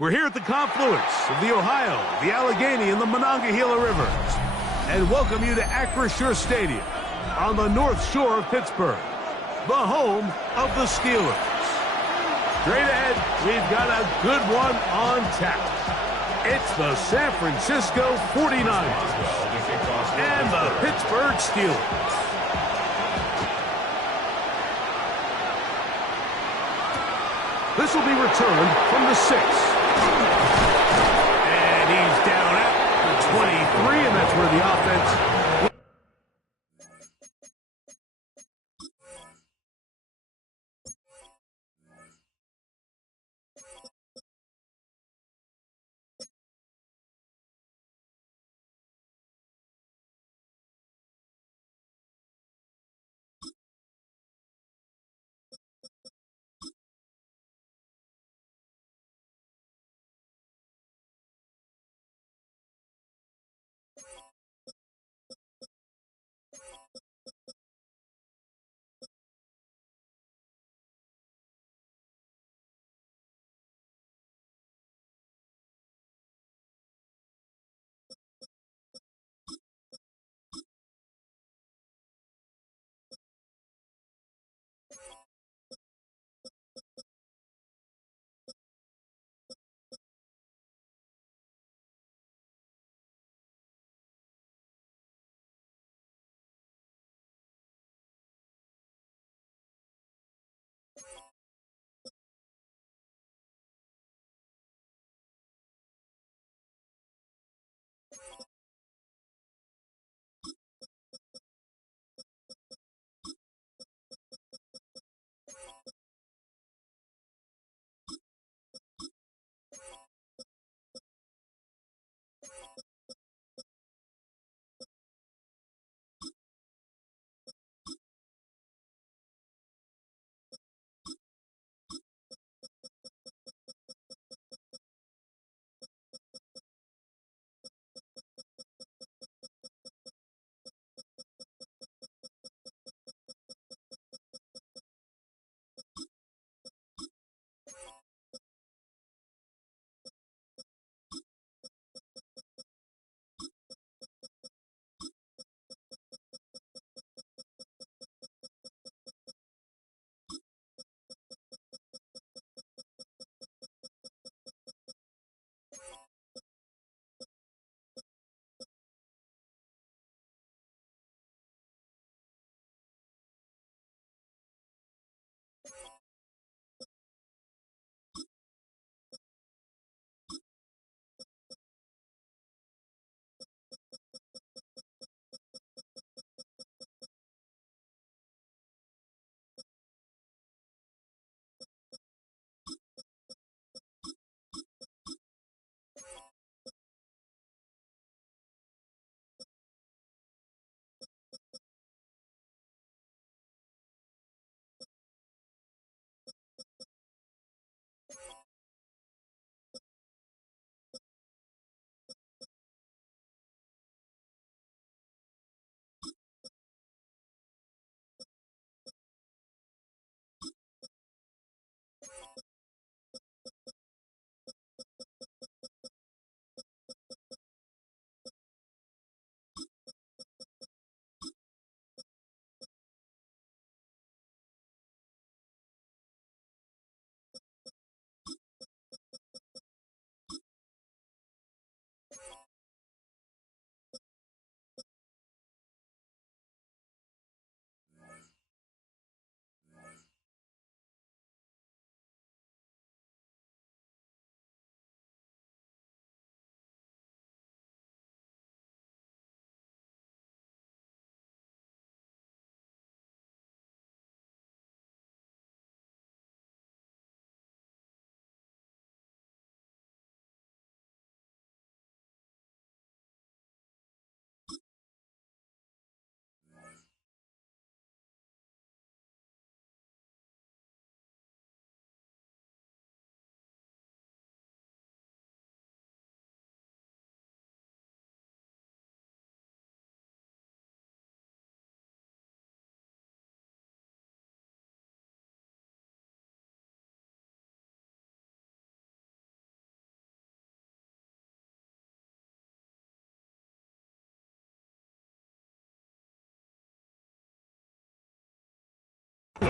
We're here at the confluence of the Ohio, the Allegheny, and the Monongahela Rivers, and welcome you to Acrisure Stadium on the North Shore of Pittsburgh, the home of the Steelers. Straight ahead, we've got a good one on tap. It's the San Francisco 49ers and the Pittsburgh Steelers. This will be returned from the 6. And he's down at the 23, and that's where the offense...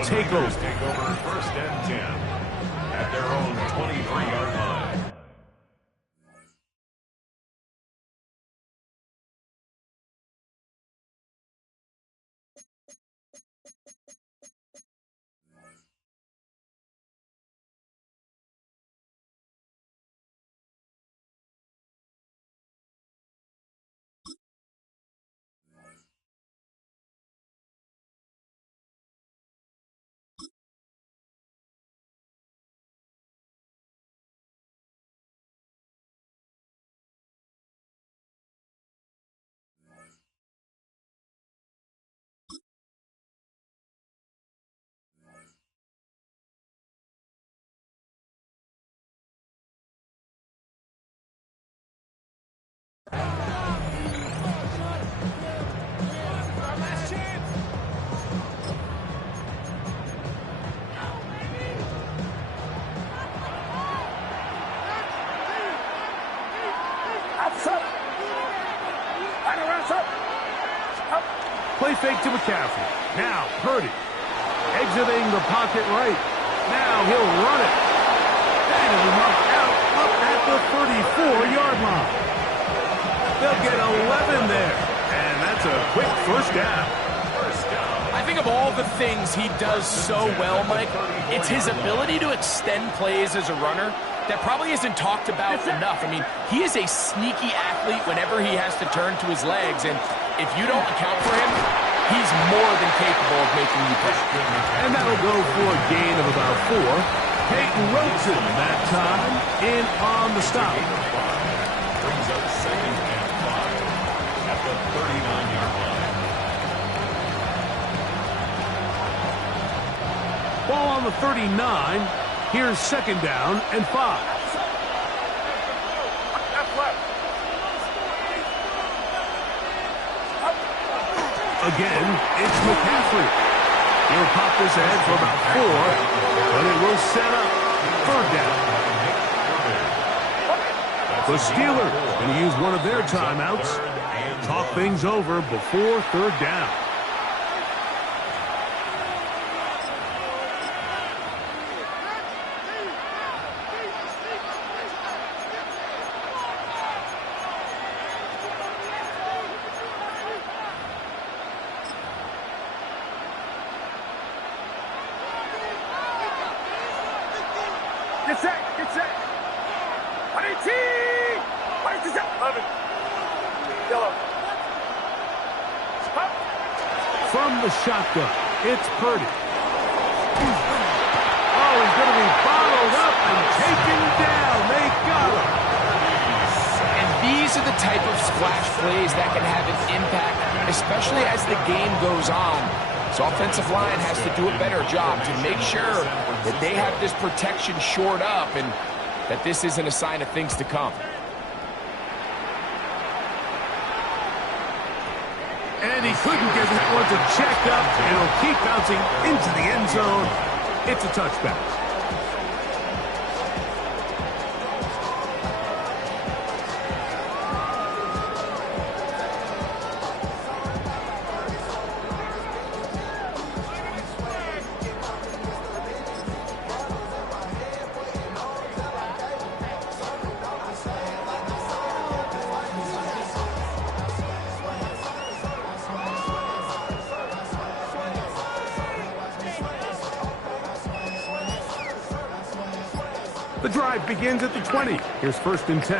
take over. Take over 1st and 10 at their own 23-yard line. Play fake to McCaffrey. Now Purdy. Exiting the pocket right. Now he'll run it. And it'll be knocked out up at the 34-yard line. They'll get 11 there. And that's a quick first down. I think of all the things he does so well, Mike, it's his ability to extend plays as a runner that probably isn't talked about enough. I mean, he is a sneaky athlete whenever he has to turn to his legs, and if you don't account for him, he's more than capable of making you pay. And that'll go for a gain of about 4. Peyton Wilson that time in on the stop. Brings up 2nd and 5 at the 39-yard line. Ball on the 39. Here's 2nd down and 5. Again, it's McCaffrey. He'll pop this ahead for about 4, but it will set up 3rd down. The Steelers going to use one of their timeouts. Talk things over before 3rd down. Get set! Get set! 118! 11. Yellow. Stop. From the shotgun, it's Purdy. Oh, he's going to be bottled up and taken down. They got him. And these are the type of splash plays that can have an impact, especially as the game goes on. So offensive line has to do a better job to make sure that they have this protection shored up and that this isn't a sign of things to come. And he couldn't get that one to check up, and it'll keep bouncing into the end zone. It's a touchback. The drive begins at the 20. Here's 1st and 10.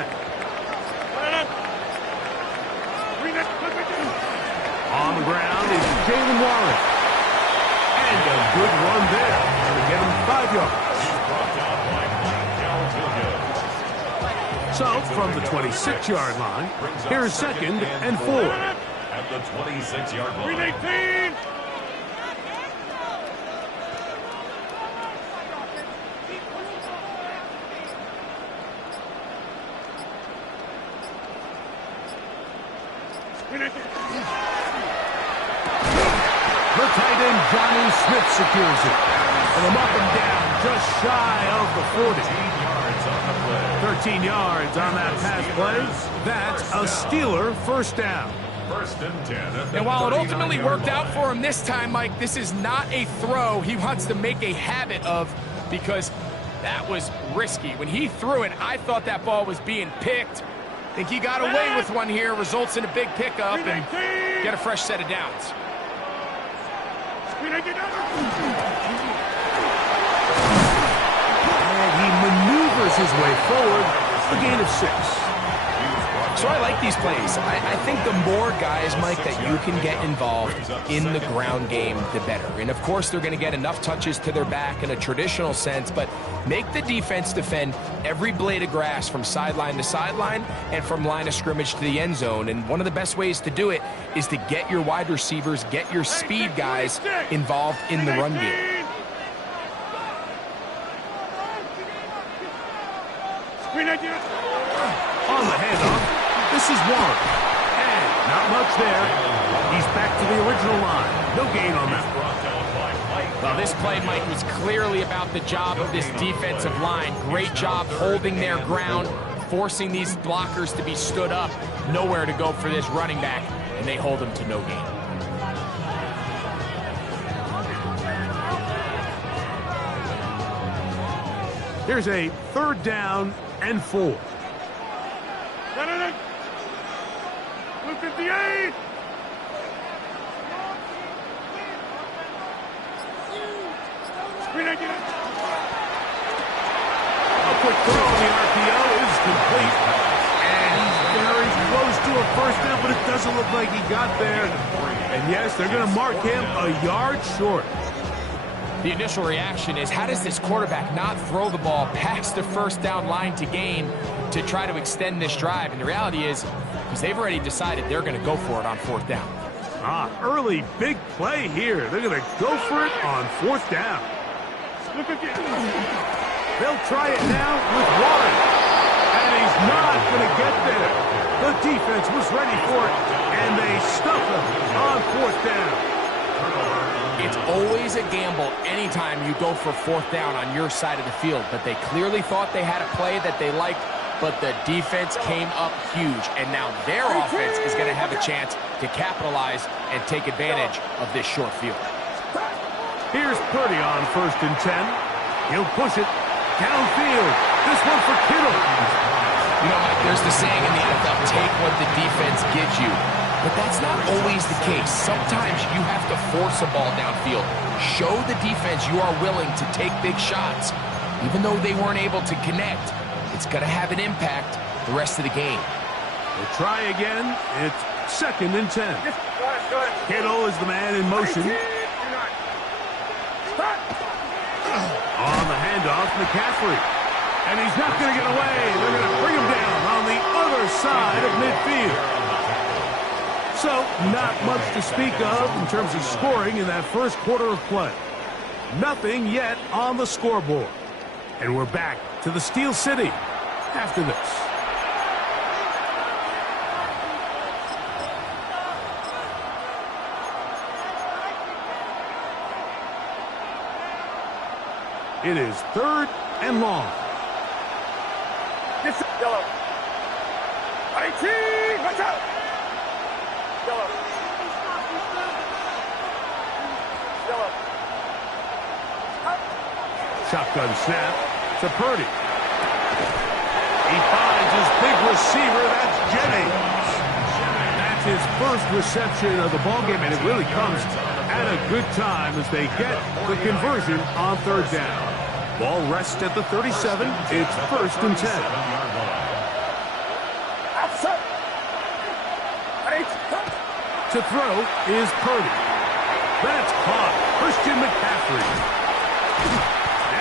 On the ground is Jalen Warren. And a good run there. To get him 5 yards. So, from the 26-yard line, here's 2nd and 4. At the 26-yard line. 318! The tight end, Johnny Smith, secures it. From up and down, just shy of the 40. 13 yards on that pass play. That's a Steeler 1st down. First and 10. And while it ultimately worked out for him this time, Mike, this is not a throw he wants to make a habit of, because that was risky. When he threw it, I thought that ball was being picked. I think he got away with one here, results in a big pickup and get a fresh set of downs. And he maneuvers his way forward, a gain of 6. So I like these plays. I think the more guys, Mike, that you can get involved in the ground game, the better. And of course, they're going to get enough touches to their back in a traditional sense, but make the defense defend every blade of grass from sideline to sideline and from line of scrimmage to the end zone. And one of the best ways to do it is to get your wide receivers, get your speed guys involved in the run game. On the handoff, this is Warren. And not much there. He's back to the original line. No gain on that. Well, this play, Mike, was clearly about the job of this defensive line. Great job holding their ground, forcing these blockers to be stood up. Nowhere to go for this running back, and they hold him to no gain. Here's a 3rd down and 4. 158! A quick throw on the RPO is complete. And he's very close to a first down, but it doesn't look like he got there. And yes, they're going to mark him a yard short. The initial reaction is, how does this quarterback not throw the ball past the first down line to gain to try to extend this drive? And the reality is, because they've already decided they're going to go for it on 4th down. Early big play here. They're going to go for it on 4th down. They'll try it now with Warren. And he's not going to get there. The defense was ready for it, and they stuff him on 4th down. It's always a gamble anytime you go for 4th down on your side of the field, but they clearly thought they had a play that they liked, but the defense came up huge, and now their offense is going to have a chance to capitalize and take advantage of this short field. Here's Purdy on 1st and 10. He'll push it downfield. This one for Kittle. You know, Mike, there's the saying in the NFL, take what the defense gives you. But that's not always the case. Sometimes you have to force a ball downfield. Show the defense you are willing to take big shots. Even though they weren't able to connect, it's going to have an impact the rest of the game. We'll try again. It's 2nd and 10. Kittle is the man in motion. On the handoff, McCaffrey. And he's not going to get away. They're going to bring him down on the other side of midfield. So, not much to speak of in terms of scoring in that first quarter of play. Nothing yet on the scoreboard. And we're back to the Steel City after this. It is 3rd and long. Yes, yellow. 18! Watch out! Yellow. Yellow. Shotgun snap to Purdy. He finds his big receiver. That's Jennings. That's his first reception of the ballgame, and it really comes at a good time as they get the conversion on 3rd down. Ball rests at the 37. It's 1st and 10. Outside. 8. To throw is Purdy. That's caught. Christian McCaffrey.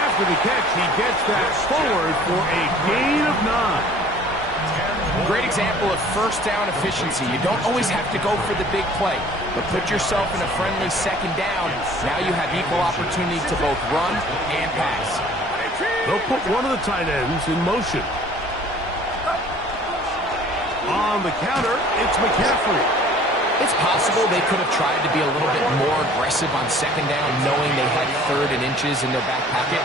After the catch, he gets that forward for a gain of 9. Great example of first down efficiency. You don't always have to go for the big play, but put yourself in a friendly 2nd down. Now you have equal opportunity to both run and pass. They'll put one of the tight ends in motion. On the counter, it's McCaffrey. It's possible they could have tried to be a little bit more aggressive on 2nd down, knowing they had 3rd and inches in their back pocket.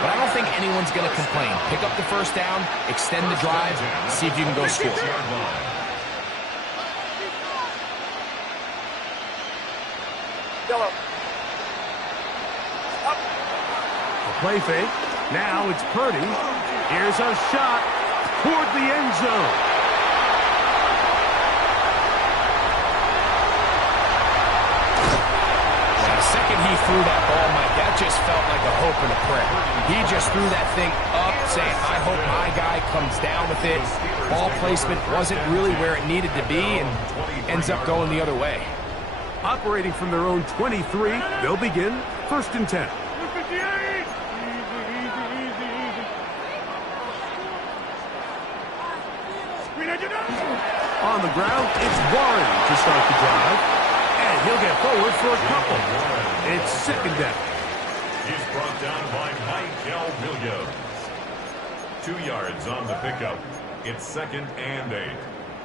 But I don't think anyone's going to complain. Pick up the first down, extend the drive, see if you can go score. A play fake. Now it's Purdy. Here's a shot toward the end zone. The second he threw that ball, Mike, that just felt like a hope and a prayer. He just threw that thing up, saying, I hope my guy comes down with it. Ball placement wasn't really where it needed to be and ends up going the other way. Operating from their own 23, they'll begin 1st and 10. On the ground, it's Warren to start the drive. And he'll get forward for a couple. It's 2nd down. He's brought down by Michael Williams. 2 yards on the pickup. It's 2nd and 8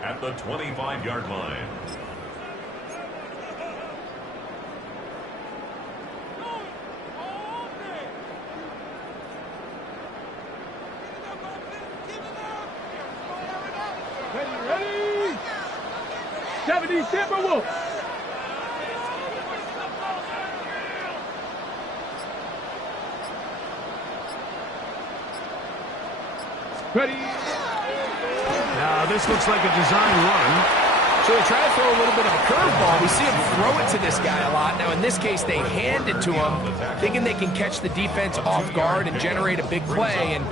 at the 25-yard line. Ready? 70 Timberwolves. Ready? Now, this looks like a design run. So they try to throw a little bit of a curveball. We see him throw it to this guy a lot. Now, in this case, they hand it to him, thinking they can catch the defense off guard and generate a big play. And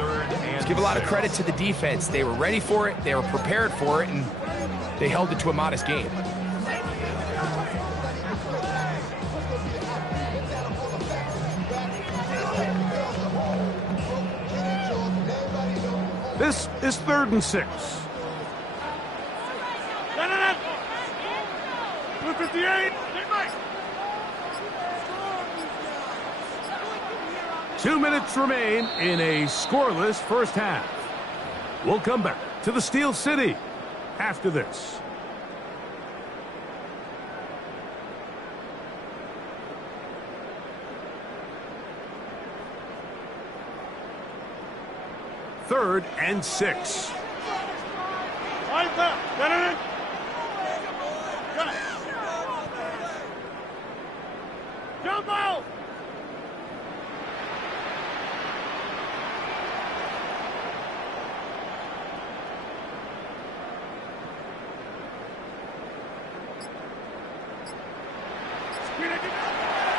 just give a lot of credit to the defense. They were ready for it, they were prepared for it, and they held it to a modest gain. This is 3rd and 6. 58. 2 minutes remain in a scoreless first half. We'll come back to the Steel City after this. Third and 6. Jump out!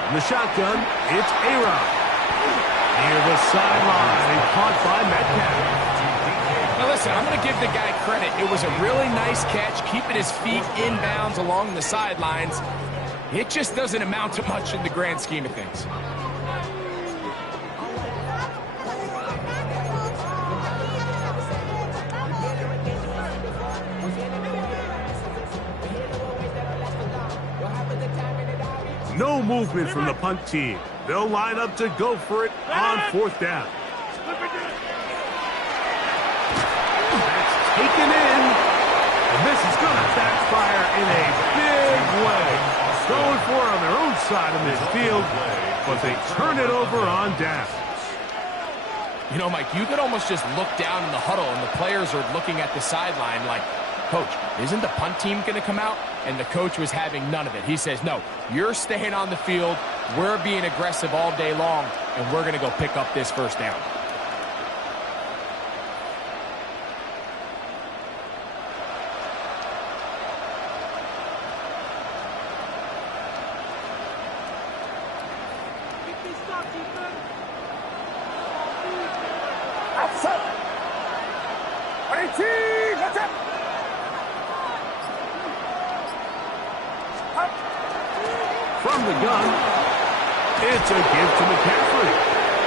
From the shotgun, it's A-Rod. Near the sideline, caught by Metcalf. Now listen, I'm going to give the guy credit. It was a really nice catch, keeping his feet inbounds along the sidelines. It just doesn't amount to much in the grand scheme of things. No movement from the punt team. They'll line up to go for it on 4th down. That's taken in. And this is going to backfire in a big way. Going for it on their own side of midfield, but they turn it over on downs. You know, Mike, you could almost just look down in the huddle and the players are looking at the sideline like, Coach, isn't the punt team going to come out? And the coach was having none of it. He says, no, you're staying on the field. We're being aggressive all day long, and we're going to go pick up this 1st down. From the gun, it's a give to McCaffrey.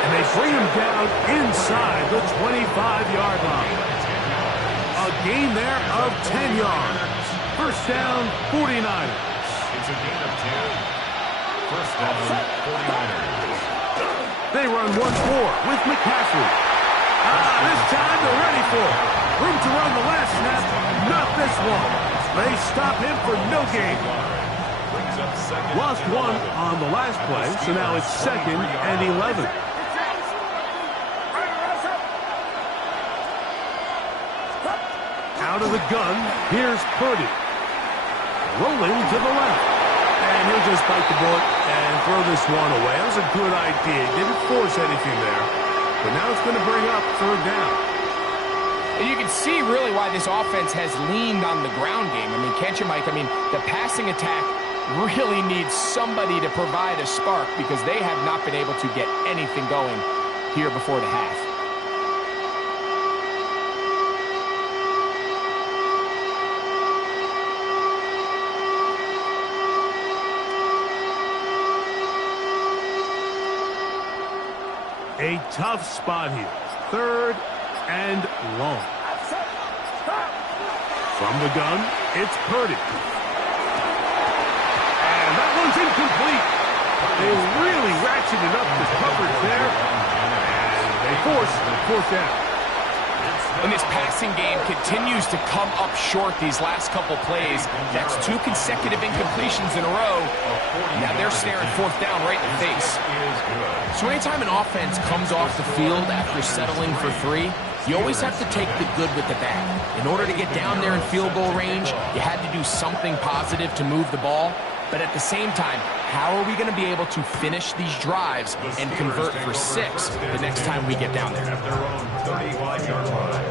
And they bring him down inside the 25-yard line. A gain there of 10 yards. 1st down, 49ers. It's a gain of 10. 1st down, 49ers. They run once more with McCaffrey. This time they're ready for it. Room to run the last snap, not this one. They stop him for no gain. Lost 1 on the last play, so now it's 2nd and 11. Out of the gun, here's Purdy. Rolling to the left. And he'll just bite the bullet and throw this one away. That was a good idea. He didn't force anything there. But now it's going to bring up third down. And you can see really why this offense has leaned on the ground game. I mean, can't you, Mike? I mean, the passing attack really needs somebody to provide a spark because they have not been able to get anything going here before the half. A tough spot here. Third and long. From the gun, it's Purdy. And that one's incomplete. They really ratcheted up the coverage there. And they force fourth down. And this passing game continues to come up short these last couple plays. That's 2 consecutive incompletions in a row. Now they're staring fourth down right in the face. So anytime an offense comes off the field after settling for 3, you always have to take the good with the bad. In order to get down there in field goal range, you had to do something positive to move the ball. But at the same time, how are we going to be able to finish these drives and convert for 6 the next time we get down there? At their own 35-yard line.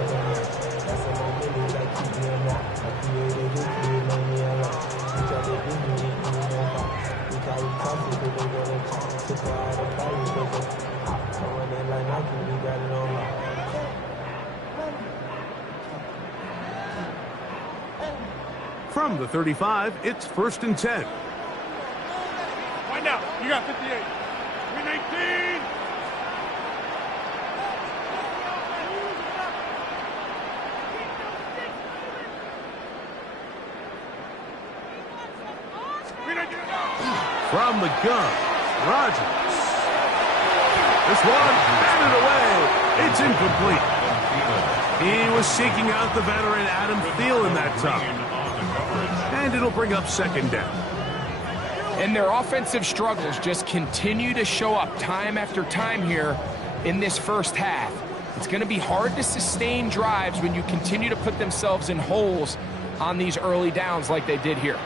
From the 35, it's first and 10. Find out. You got 58. 319. From the gun, Rodgers. This one, batted away. It's incomplete. He was seeking out the veteran Adam Thielen that time. And it'll bring up second down. And their offensive struggles just continue to show up time after time here in this first half. It's going to be hard to sustain drives when you continue to put themselves in holes on these early downs like they did here.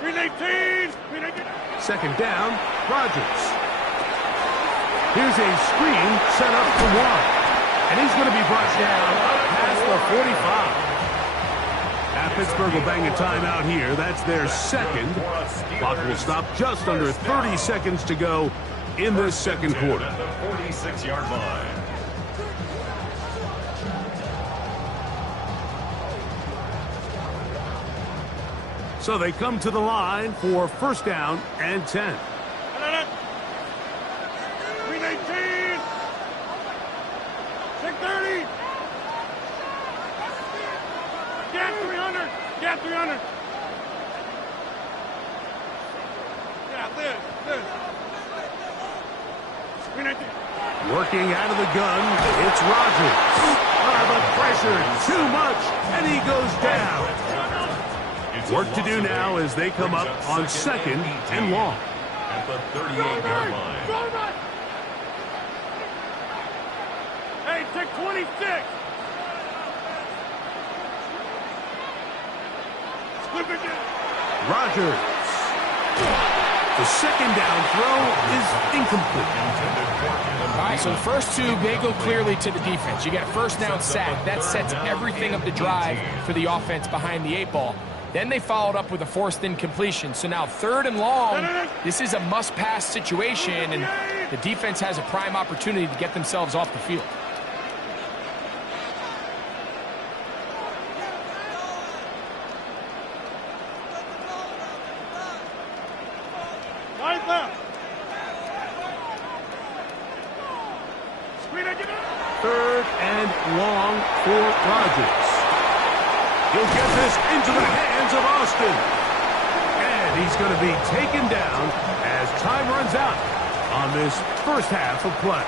319. Second down, Rodgers. Here's a screen set up for one. And he's going to be brought down up past the 45. Pittsburgh will bang a timeout here. That's their second. Clock will stop just under 30 seconds to go in this second quarter. At the 46-yard line. So they come to the line for first down and 10. 319. 630. Get 300. Get 300. Yeah, Liz. 319. Working out of the gun, it's Rodgers. The pressure, too much, and he goes down. Work to do now as they come up on second and long. At the 38-yard line. Hey, take 26. Rodgers. The second down throw is incomplete. All right, so the first 2, they go clearly to the defense. You get a first down sack. That sets everything of the drive for the offense behind the 8 ball. Then they followed up with a forced incompletion. So now third and long, this is a must-pass situation, and the defense has a prime opportunity to get themselves off the field. Third and long for Rodgers. He'll get this into the hands of Austin. And he's going to be taken down as time runs out on this first half of play.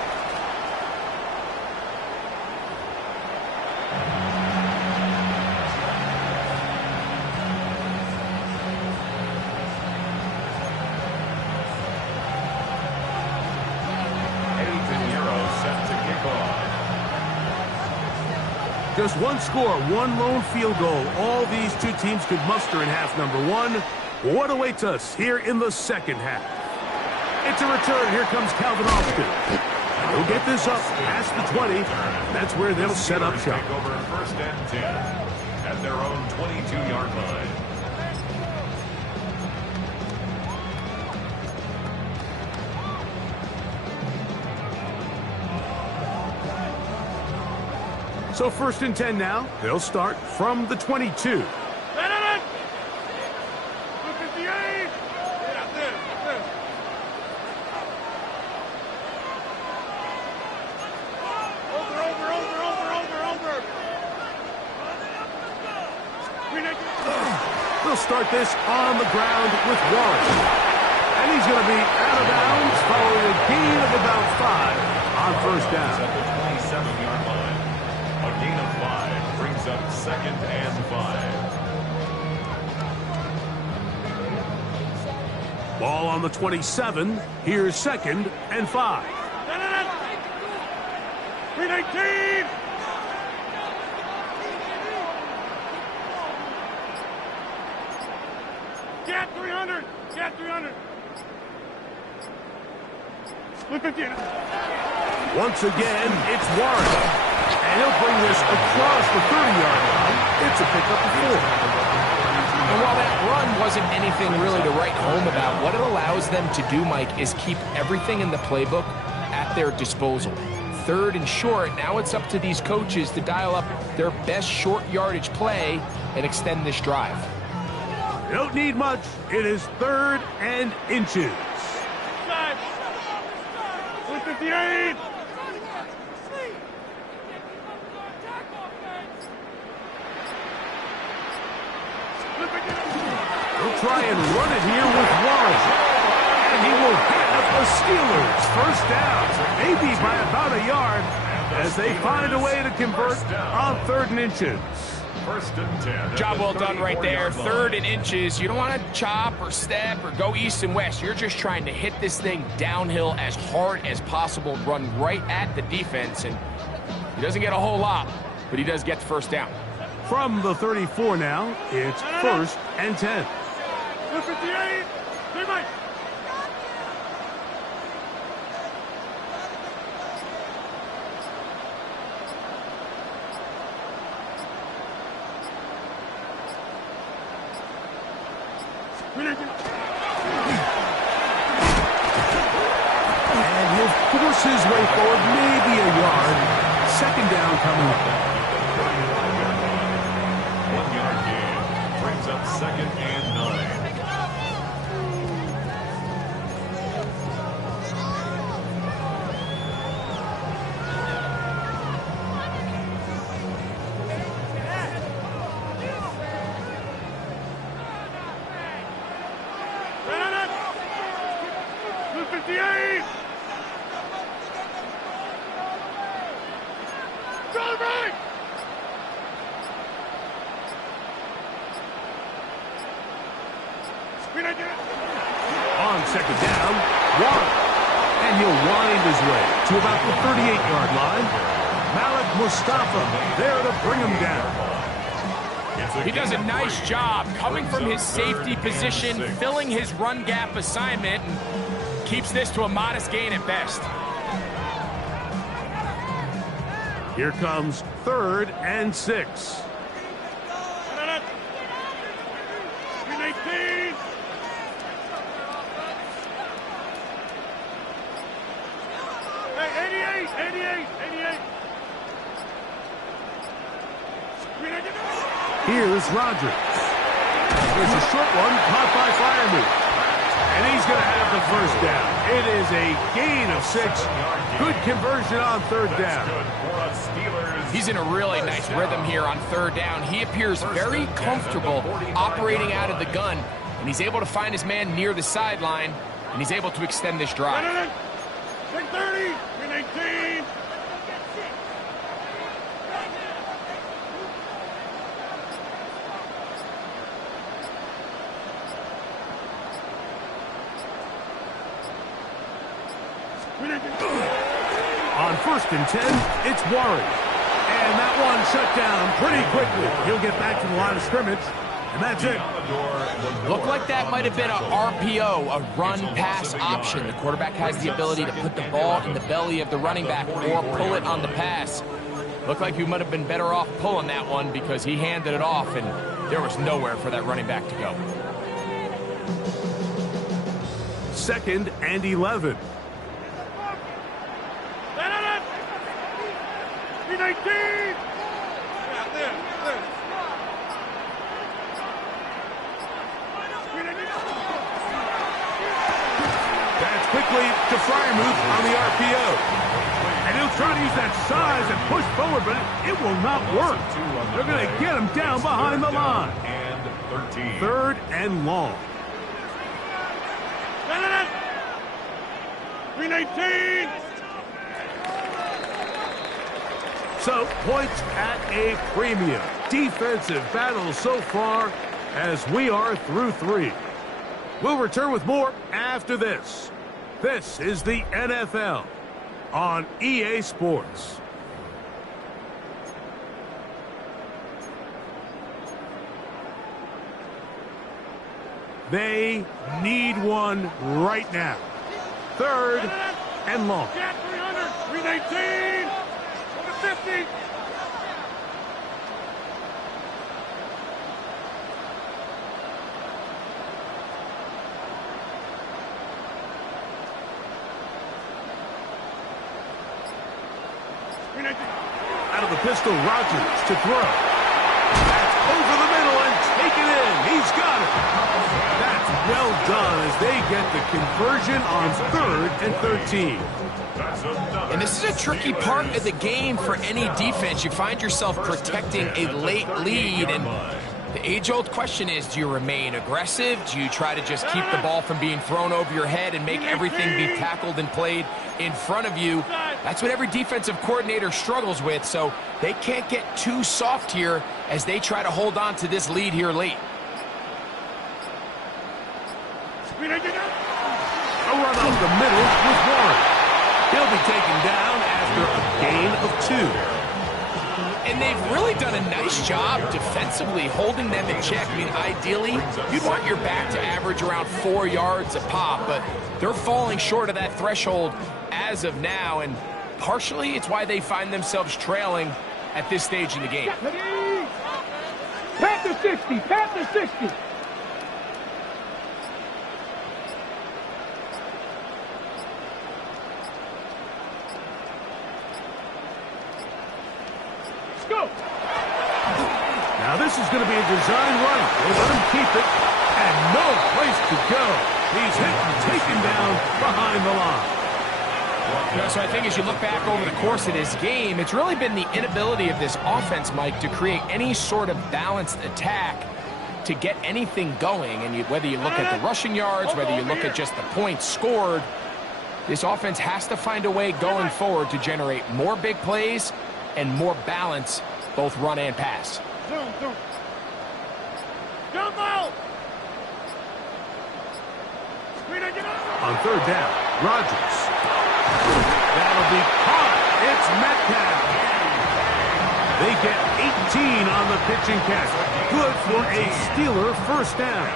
Just one score, one lone field goal. All these two teams could muster in half number 1. What awaits us here in the second half? It's a return. Here comes Calvin Austin. He'll get this up past the 20. That's where they'll set up shop. Take over first and 10 at their own 22-yard line. So first and 10 now. They'll start from the 22. They'll start this on the ground with Warren. And he's going to be out of bounds following a gain of about 5 on first down. At the 27-yard line. A gain of 5 brings up second and 5. Ball on the 27. Here's second and 5. 319! Get 300! Get 300! Look at you. Once again, it's Warren. And he'll bring this across the 30-yard line. It's a pickup of 4. And while that run wasn't anything really to write home about, what it allows them to do, Mike, is keep everything in the playbook at their disposal. Third and short, now it's up to these coaches to dial up their best short yardage play and extend this drive. You don't need much. It is third and inches. 158! He'll try and run it here with Warren. And he will have the Steelers first down, maybe by about a yard, as they find a way to convert on third and inches. First and 10. Job well done right there. Third and inches. You don't want to chop or step or go east and west. You're just trying to hit this thing downhill as hard as possible, run right at the defense. And he doesn't get a whole lot, but he does get the first down. From the 34 now, it's first and 10. 158! Three Mike! And he'll force his way forward, maybe a yard. Second down coming up. 1 yard gain brings up second and 9. On second down, Warren. And he'll wind his way to about the 38-yard line. Malik Mustafa there to bring him down. He does a nice job coming from his safety position, filling his run gap assignment, and keeps this to a modest gain at best. Here comes third and 6. 319! Hey, 88! 88! 88! Here's Rodgers. There's a short one caught by Freiermuth. And he's going to have the first down. It is a gain of 6. Good conversion on third down. He's in a really nice rhythm here on third down. He appears very comfortable operating out of the gun, and he's able to find his man near the sideline, and he's able to extend this drive. 630! 319! On first and 10, it's Warren. And that one shut down pretty quickly. He'll get back to the line of scrimmage And that's it. Looked like that might have been a RPO, a run-pass option. The quarterback has the ability to put the ball in the belly of the running back or pull it on the pass. Looked like you might have been better off pulling that one because he handed it off, and there was nowhere for that running back to go. 2nd and 11. 19. That's quickly to Fryermuth on the RPO. And he'll try to use that size and push forward, but it will not work. They're going to get him down behind the line. And 13. 3rd and long. 319. So, points at a premium. Defensive battle so far as we are through 3. We'll return with more after this. This is the NFL on EA Sports. They need one right now. 3rd and long. 319. 50. Out of the pistol, Rodgers to throw. That's over the middle and taken in. He's got it. That's well done as they get the conversion on 3rd and 13. And this is a tricky part of the game for any defense. You find yourself protecting a late lead, and the age-old question is, do you remain aggressive? Do you try to just keep the ball from being thrown over your head and make everything be tackled and played in front of you? That's what every defensive coordinator struggles with, so they can't get too soft here as they try to hold on to this lead here late. A run up the middle with Warren. He'll be taken down after a gain of 2. And they've really done a nice job defensively holding them in check. I mean, ideally, you'd want your back to average around 4 yards a pop, but they're falling short of that threshold as of now, and partially it's why they find themselves trailing at this stage in the game. Panther 60, Panther 60. Go. Now this is going to be a design run. They let him keep it, and no place to go. He's hit and taken down behind the line. So I think as you look back over the course of this game, it's really been the inability of this offense, Mike, to create any sort of balanced attack to get anything going. And whether you look at the rushing yards, whether you look at just the points scored, this offense has to find a way going forward to generate more big plays and more balance, both run and pass. Zoom. Jump out. On 3rd down, Rodgers. That'll be caught. It's Metcalf. They get 18 on the pitching catch. Good for a Steeler first down.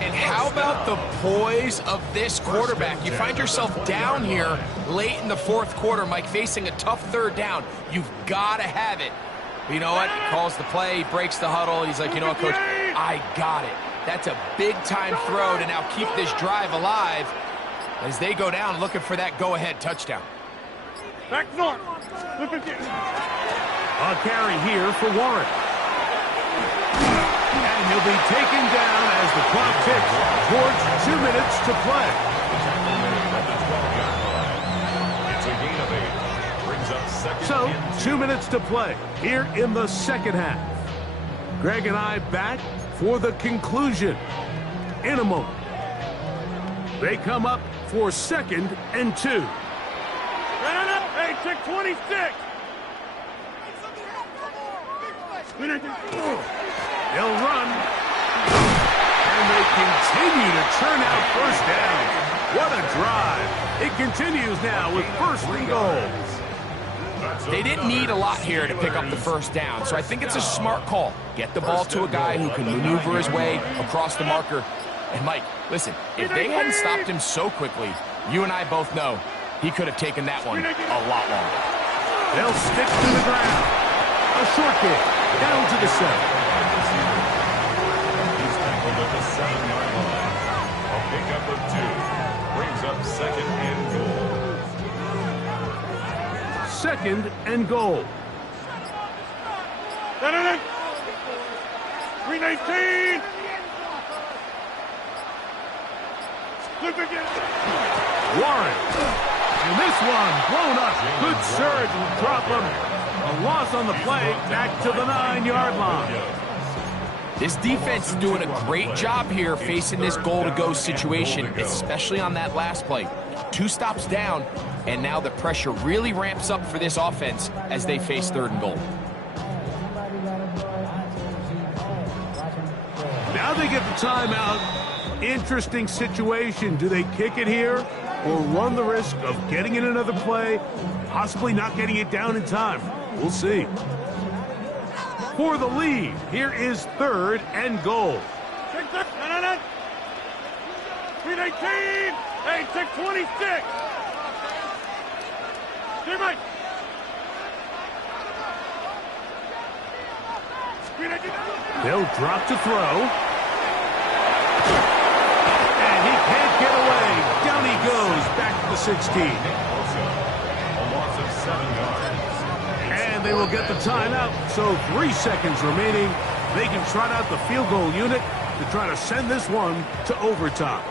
And how about the poise of this quarterback? You find yourself down here late in the 4th quarter, Mike, facing a tough 3rd down. You've got to have it. But you know what? He calls the play, he breaks the huddle. He's like, you know what, Coach? I got it. That's a big-time throw to now keep this drive alive as they go down looking for that go-ahead touchdown. Back north. Look at you. A carry here for Warren. And he'll be taken down as the clock ticks towards 2 minutes to play. It's a gain of 8. Brings up 2nd So, and 2 minutes to play here in the second half. Greg and I back for the conclusion in a moment. They come up for 2nd and 2. Hey, check 26. They'll run. And they continue to churn out first down. What a drive. It continues now with 1st and goal. They didn't need a lot here to pick up the first down, so I think it's a smart call. Get the ball to a guy who can maneuver his way across the marker. And Mike, listen, if they hadn't stopped him so quickly, you and I both know he could have taken that one a lot longer. They'll stick to the ground. A short kick down to the 7. He's tackled at the 7-yard line. A pickup of 2 brings up second and goal. Second and goal. 319. Warren. And this one blown up. Good surge will drop him. A loss on the play, back to the 9-yard line. This defense is doing a great job here facing this goal-to-go situation, especially on that last play. 2 stops down, and now the pressure really ramps up for this offense as they face 3rd and goal. Now they get the timeout. Interesting situation. Do they kick it here or run the risk of getting in another play, possibly not getting it down in time? We'll see. For the lead, here is 3rd and goal. 319. Hey, 626. They'll drop to throw. And he can't get away. Down he goes, back to the 16. A loss of 7 yards. And they will get the timeout. So 3 seconds remaining. They can trot out the field goal unit to try to send this one to overtime.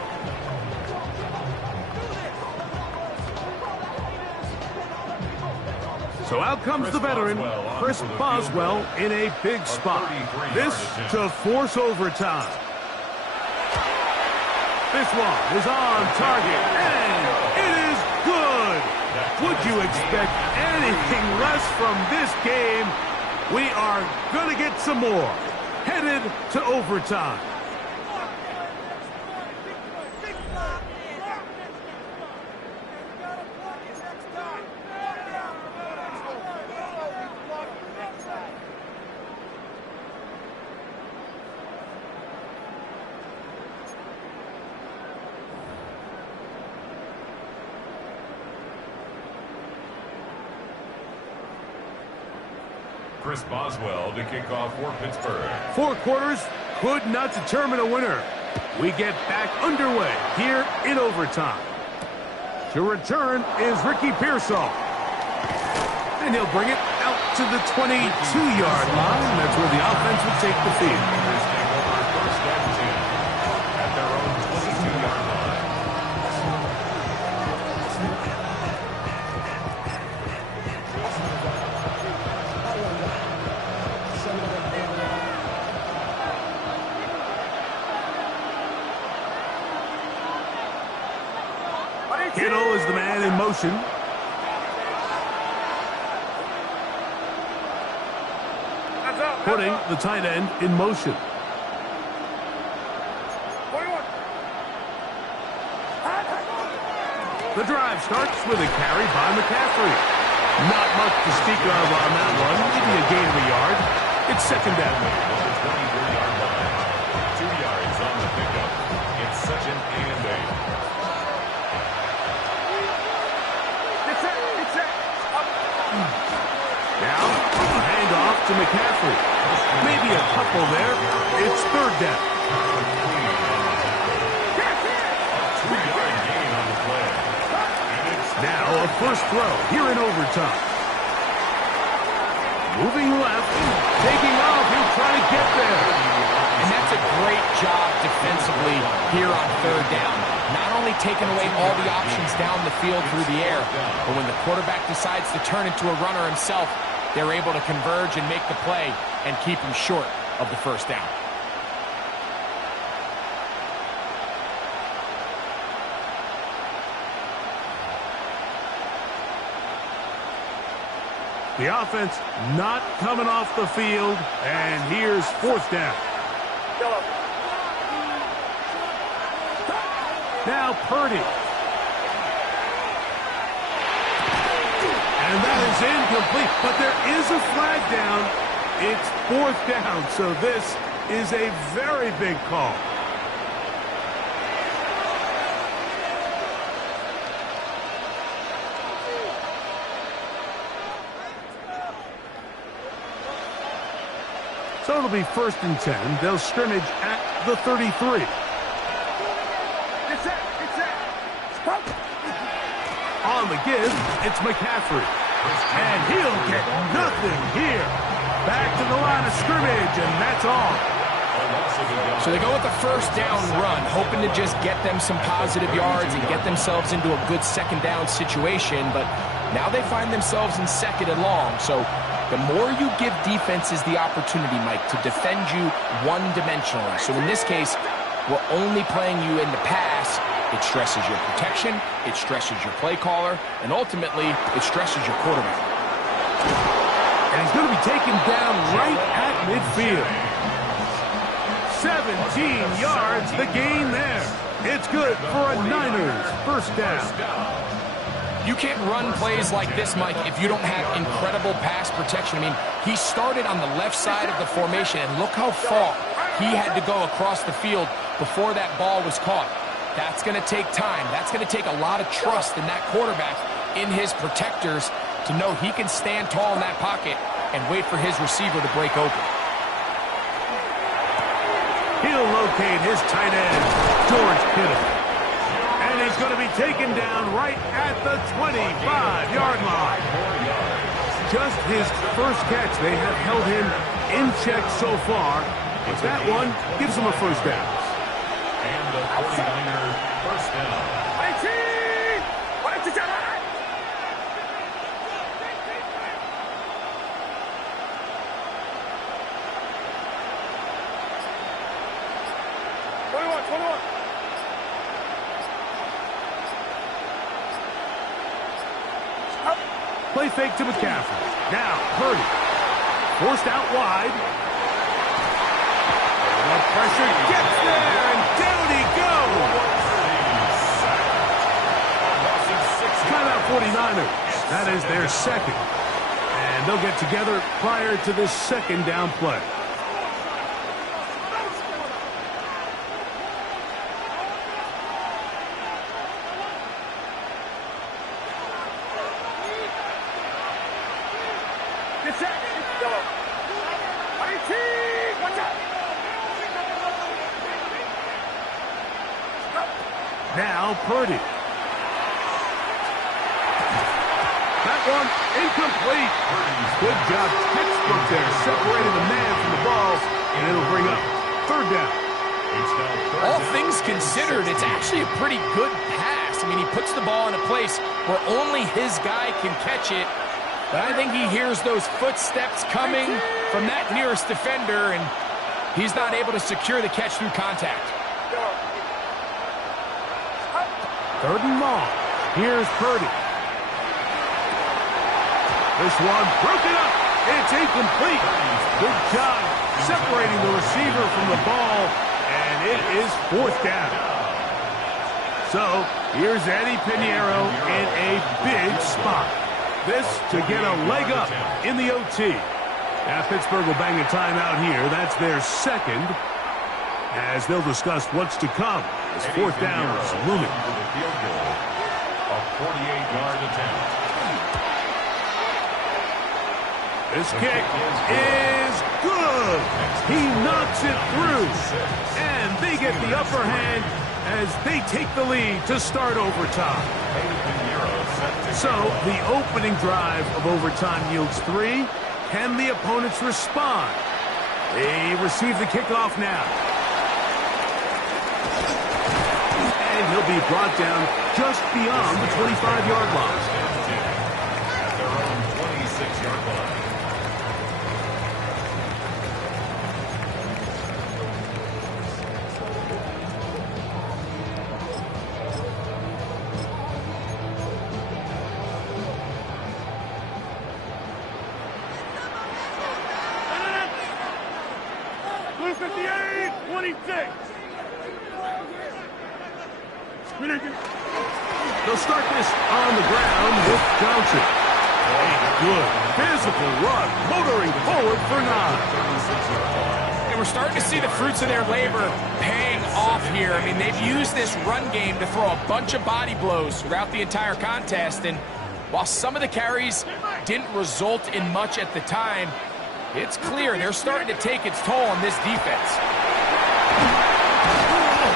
So out comes the veteran, Chris Boswell, in a big spot. This to force overtime. This one is on target, and it is good. Would you expect anything less from this game? We are going to get some more. Headed to overtime. Chris Boswell to kick off for Pittsburgh. 4 quarters could not determine a winner. We get back underway here in overtime. To return is Ricky Pearsall. And he'll bring it out to the 22-yard line. That's where the offense will take the field. Take over 1st and 10 at their own 22-yard line. Kittle is the man in motion. Putting the tight end in motion. The drive starts with a carry by McCaffrey. Not much to speak of on that one. Maybe a gain of a yard. It's 2nd down. 23-yard line. 2 yards on the pickup. It's 2nd and 8. Now, a handoff to McCaffrey. Maybe a couple there. It's 3rd down. A 2-yard gain on the play. Now a first throw here in overtime. Moving left, taking off, he'll try to get there. And that's a great job defensively here on 3rd down. Not only taking away all the options down the field through the air, but when the quarterback decides to turn into a runner himself, they're able to converge and make the play and keep him short of the 1st down. The offense not coming off the field, and here's 4th down. Now Purdy. And that is is incomplete, but there is a flag down. It's 4th down, so this is a very big call. So it'll be 1st and 10. They'll scrimmage at the 33. On the give, it's McCaffrey. And he'll get nothing here. Back to the line of scrimmage, and that's all. So they go with the 1st down run, hoping to just get them some positive yards and get themselves into a good 2nd down situation, but now they find themselves in 2nd and long. So the more you give defenses the opportunity, Mike, to defend you one-dimensionally. So in this case, we're only playing you in the pass. It stresses your protection, it stresses your play caller, and ultimately, it stresses your quarterback. And he's going to be taken down right at midfield. 17 yards, the gain there. It's good for a Niners 1st down. You can't run plays like this, Mike, if you don't have incredible pass protection. I mean, he started on the left side of the formation, and look how far he had to go across the field before that ball was caught. That's going to take time. That's going to take a lot of trust in that quarterback, in his protectors, to know he can stand tall in that pocket and wait for his receiver to break open. He'll locate his tight end, George Kittle. And he's going to be taken down right at the 25-yard line. Just his 1st catch. They have held him in check so far. But that one gives him a 1st down. And the 49er 1st down. 21. Play fake to McCaffrey. Now, Purdy. Forced out wide. The pressure gets there, and down he goes. Timeout 49ers. That is their 2nd. And they'll get together prior to this 2nd down play. Now Purdy. That one incomplete. Good job. Textbook there, separating the man from the ball, and it'll bring up 3rd down. All things considered, it's actually a pretty good pass. I mean, he puts the ball in a place where only his guy can catch it. But I think he hears those footsteps coming from that nearest defender, and he's not able to secure the catch through contact. 3rd and long. Here's Purdy. This one broken up. It's incomplete. Good job separating the receiver from the ball, and it is 4th down. So here's Eddie Pinheiro in a big spot. This to get a leg up in the OT. Now Pittsburgh will bang a timeout here. That's their 2nd, as they'll discuss what's to come as 4th down is looming. A 48-yard attempt. This kick is good. He knocks it through. And they get the upper hand as they take the lead to start overtime. So the opening drive of overtime yields 3. Can the opponents respond? They receive the kickoff now. And he'll be brought down just beyond the 25-yard line. At their own 26-yard line. Blue 58, 26. They'll start this on the ground with Johnson. A good physical run, motoring forward for 9. And we're starting to see the fruits of their labor paying off here. I mean, they've used this run game to throw a bunch of body blows throughout the entire contest. And while some of the carries didn't result in much at the time, it's clear they're starting to take its toll on this defense.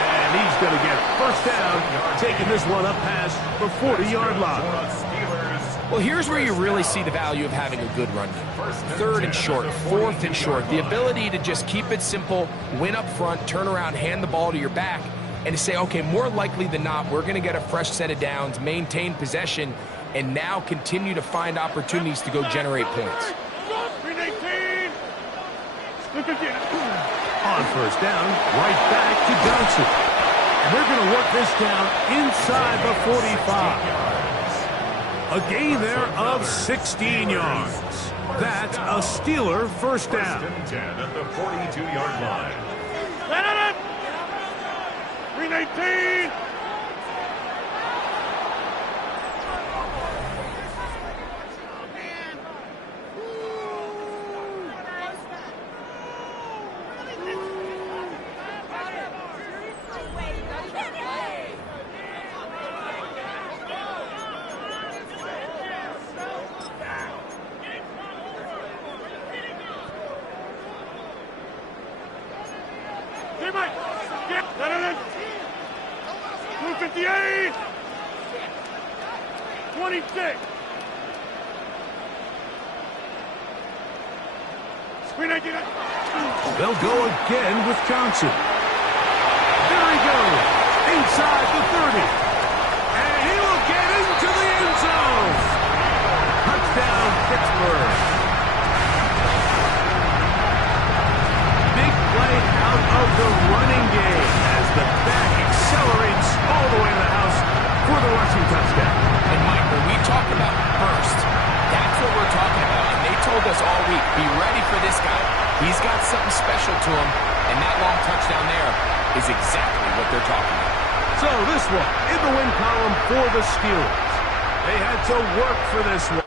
And he's going to get first down, taking this one up past the 40-yard line. Well, here's where you really see the value of having a good run game. 3rd and short, 4th and short. The ability to just keep it simple, win up front, turn around, hand the ball to your back, and to say, okay, more likely than not, we're going to get a fresh set of downs, maintain possession, and now continue to find opportunities to go generate points. On first down, right back to Johnson. And they're going to work this down inside the 45. A gain there of 16 yards. That's a Steeler first down. 10 at the 42-yard line. 319. They'll go again with Johnson. There he goes, inside the 30. And he will get into the end zone. Touchdown, Pittsburgh. Big play out of the running game as the back accelerates all the way to the house for the rushing touchdown. And Mike, when we talk about burst, that's what we're talking about. And they told us all week, be ready for this guy. He's got something special to him, and that long touchdown there is exactly what they're talking about. So this one in the win column for the Steelers. They had to work for this one.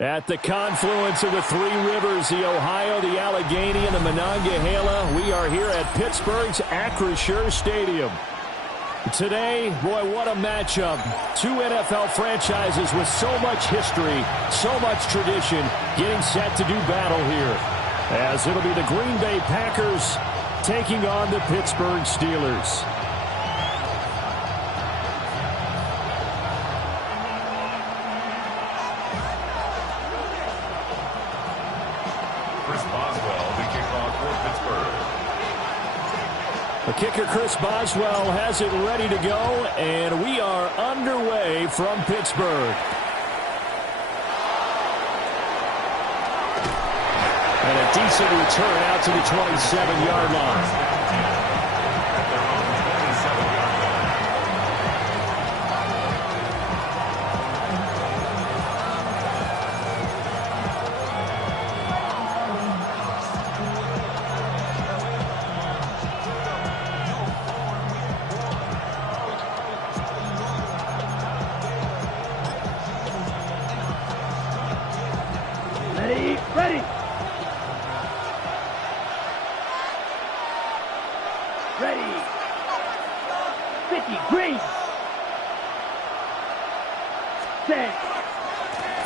At the confluence of the three rivers, the Ohio, the Allegheny, and the Monongahela, we are here at Pittsburgh's Acrisure Stadium. Today, boy, what a matchup. Two NFL franchises with so much history, so much tradition, getting set to do battle here. As it'll be the Green Bay Packers taking on the Pittsburgh Steelers. The kicker, Chris Boswell, has it ready to go, and we are underway from Pittsburgh. And a decent return out to the 27-yard line.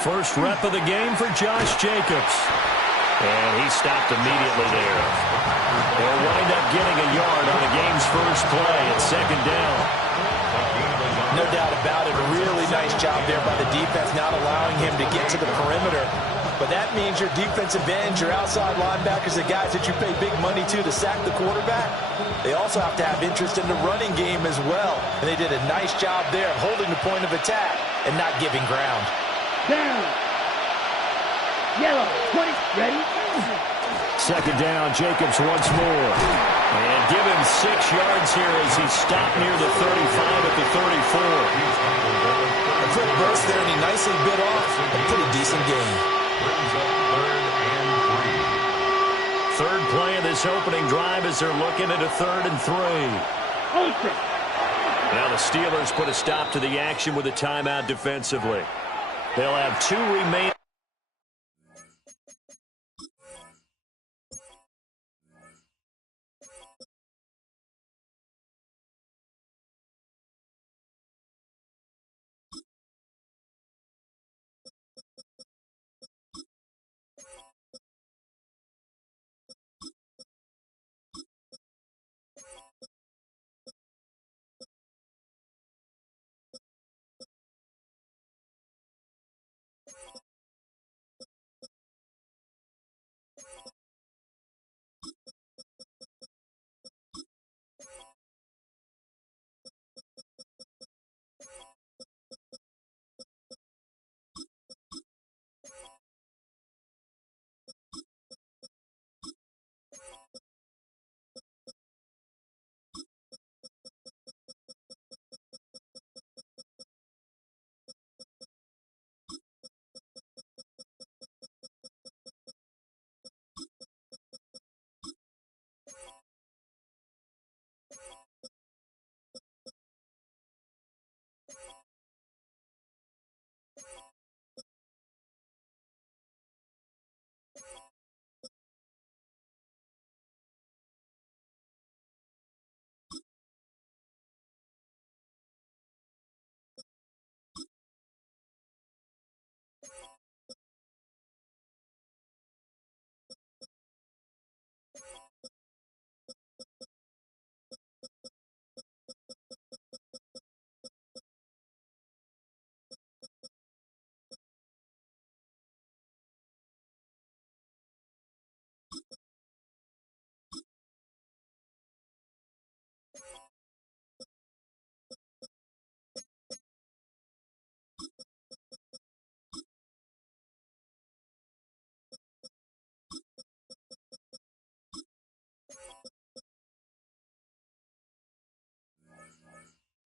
First rep of the game for Josh Jacobs. And he stopped immediately there. They'll wind up getting a yard on the game's first play at second down. No doubt about it. A really nice job there by the defense, not allowing him to get to the perimeter. But that means your defensive ends, your outside linebackers, the guys that you pay big money to sack the quarterback, they also have to have interest in the running game as well. And they did a nice job there of holding the point of attack and not giving ground. Down. Yellow. 20. Ready? Second down, Jacobs once more. And give him 6 yards here as he stopped near the 35 at the 34. A quick burst there, and he nicely bit off a pretty decent gain. Third play of this opening drive as they're looking at a 3rd and 3. Open. Now the Steelers put a stop to the action with a timeout defensively. They'll have 2 remaining.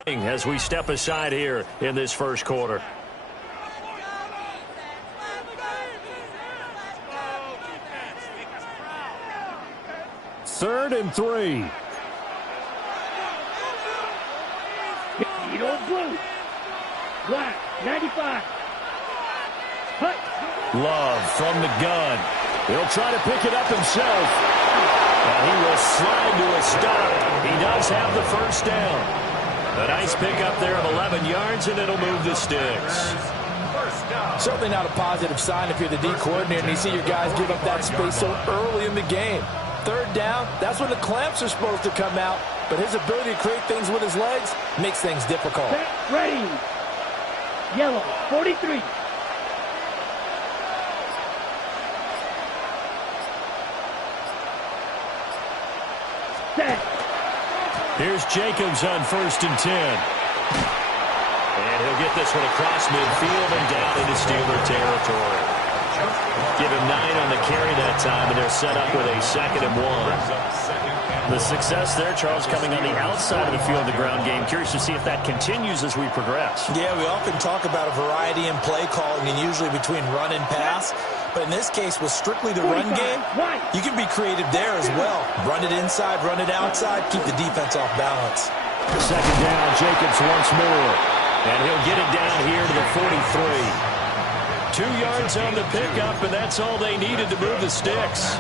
as we step aside here in this first quarter. Third and 3. You don't blue. Black, 95. Hut. Love from the gun. He'll try to pick it up himself. And he will slide to a stop. He does have the first down. A nice pickup there of 11 yards, and it'll move the sticks. Certainly not a positive sign if you're the D coordinator and you see your guys give up that space so early in the game. Third down, that's when the clamps are supposed to come out. But his ability to create things with his legs makes things difficult. Set, ready. Yellow, 43. Set. Here's Jacobs on 1st and 10. And he'll get this one across midfield and down into Steeler territory. Give him 9 on the carry that time, and they're set up with a 2nd and 1. The success there, Charles, coming on the outside of the field, the ground game. Curious to see if that continues as we progress. Yeah, we often talk about a variety in play calling, and usually between run and pass. But in this case, with strictly the run game, you can be creative there as well. Run it inside, run it outside, keep the defense off balance. 2nd down, Jacobs once more. And he'll get it down here to the 43. 2 yards on the pickup, and that's all they needed to move the sticks.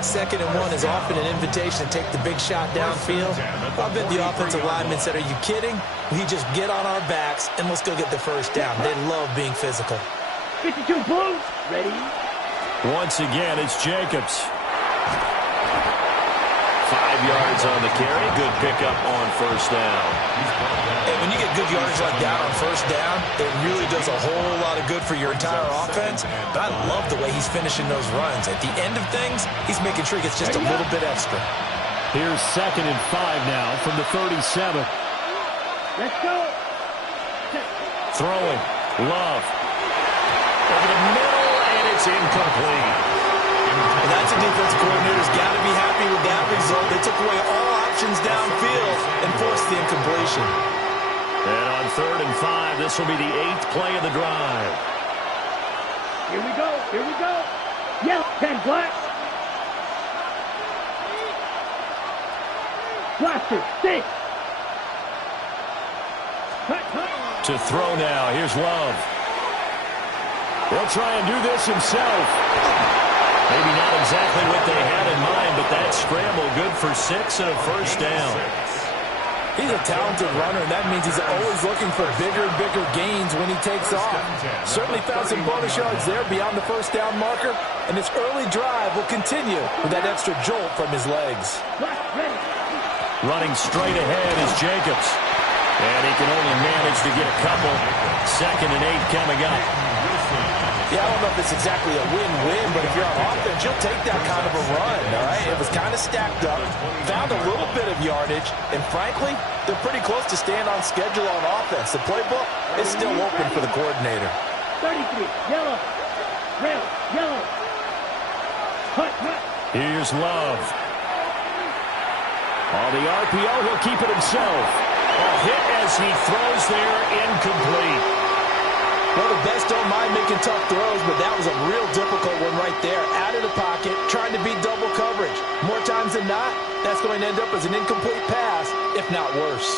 2nd and 1 is often an invitation to take the big shot downfield. I bet the offensive lineman said, are you kidding? We just get on our backs, and we'll still get the first down. They love being physical. 52 blue. Ready. Once again, it's Jacobs. 5 yards on the carry. Good pickup on 1st down. And when you get good yardage like that on 1st down, it really does a whole lot of good for your entire offense. But I love the way he's finishing those runs. At the end of things, he's making sure he gets just a little bit extra. Here's 2nd and 5 now from the 37. Let's go. Throwing. Love. Over the middle, and it's incomplete. And that's a defensive coordinator's got to be happy with that result. They took away all options downfield and forced the incompletion. And on 3rd and 5, this will be the 8th play of the drive. Here we go. Here we go. Yellow, 10 black. Blaster, 6. To throw now. Here's Love. He'll try and do this himself. Maybe not exactly what they had in mind, but that scramble good for 6 and a first down. He's a talented runner, and that means he's always looking for bigger and bigger gains when he takes off. Certainly found some bonus yards there beyond the first down marker, and this early drive will continue with that extra jolt from his legs. Running straight ahead is Jacobs. And he can only manage to get a couple. 2nd and 8 coming up. Yeah, I don't know if it's exactly a win-win, but if you're on offense, you'll take that kind of a run, all right? It was kind of stacked up, found a little bit of yardage, and frankly, they're pretty close to staying on schedule on offense. The playbook is still open for the coordinator. 33, yellow, red, yellow. Hut. Here's Love. On the RPO, he'll keep it himself. A hit as he throws there, incomplete. Well, the best don't mind making tough throws, but that was a real difficult one right there. Out of the pocket, trying to beat double coverage. More times than not, that's going to end up as an incomplete pass, if not worse.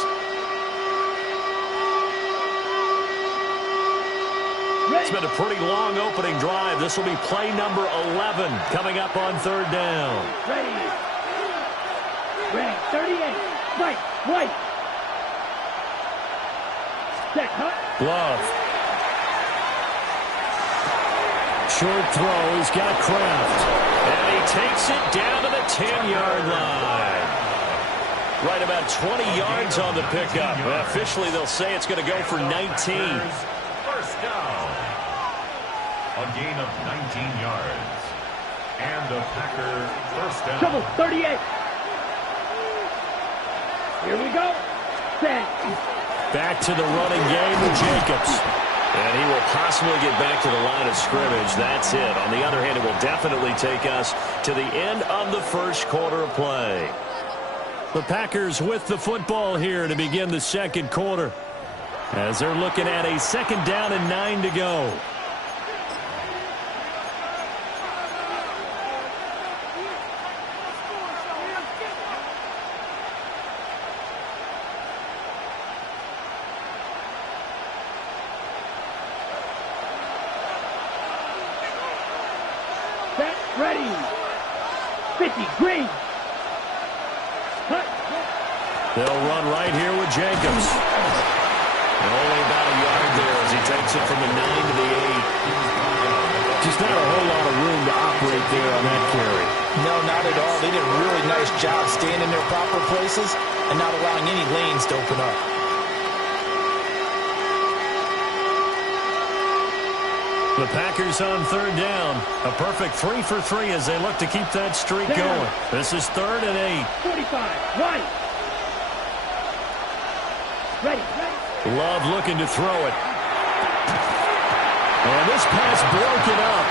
It's been a pretty long opening drive. This will be play number 11 coming up on 3rd down. Ready. Red, 38. White. Set, Love. Short throw. He's got Kraft. And he takes it down to the 10-yard line. Right about 20 yards on the pickup. Officially, they'll say it's going to go for 19. First down. A gain of 19 yards. And a Packer first down. Trouble, 38. Here we go. Set. Back to the running game with Jacobs. And he will possibly get back to the line of scrimmage. That's it. On the other hand, it will definitely take us to the end of the first quarter of play. The Packers with the football here to begin the second quarter, as they're looking at a second down and 9 to go. Set, ready. 50, green. Cut. They'll run right here with Jacobs. Only about a yard there as he takes it from the 9 to the 8. Just not a whole lot of room to operate there on that carry. No, not at all. They did a really nice job staying in their proper places and not allowing any lanes to open up. The Packers on third down. A perfect 3 for 3 as they look to keep that streak going. This is 3rd and 8. 45, right. Ready. Love looking to throw it. And this pass broken up.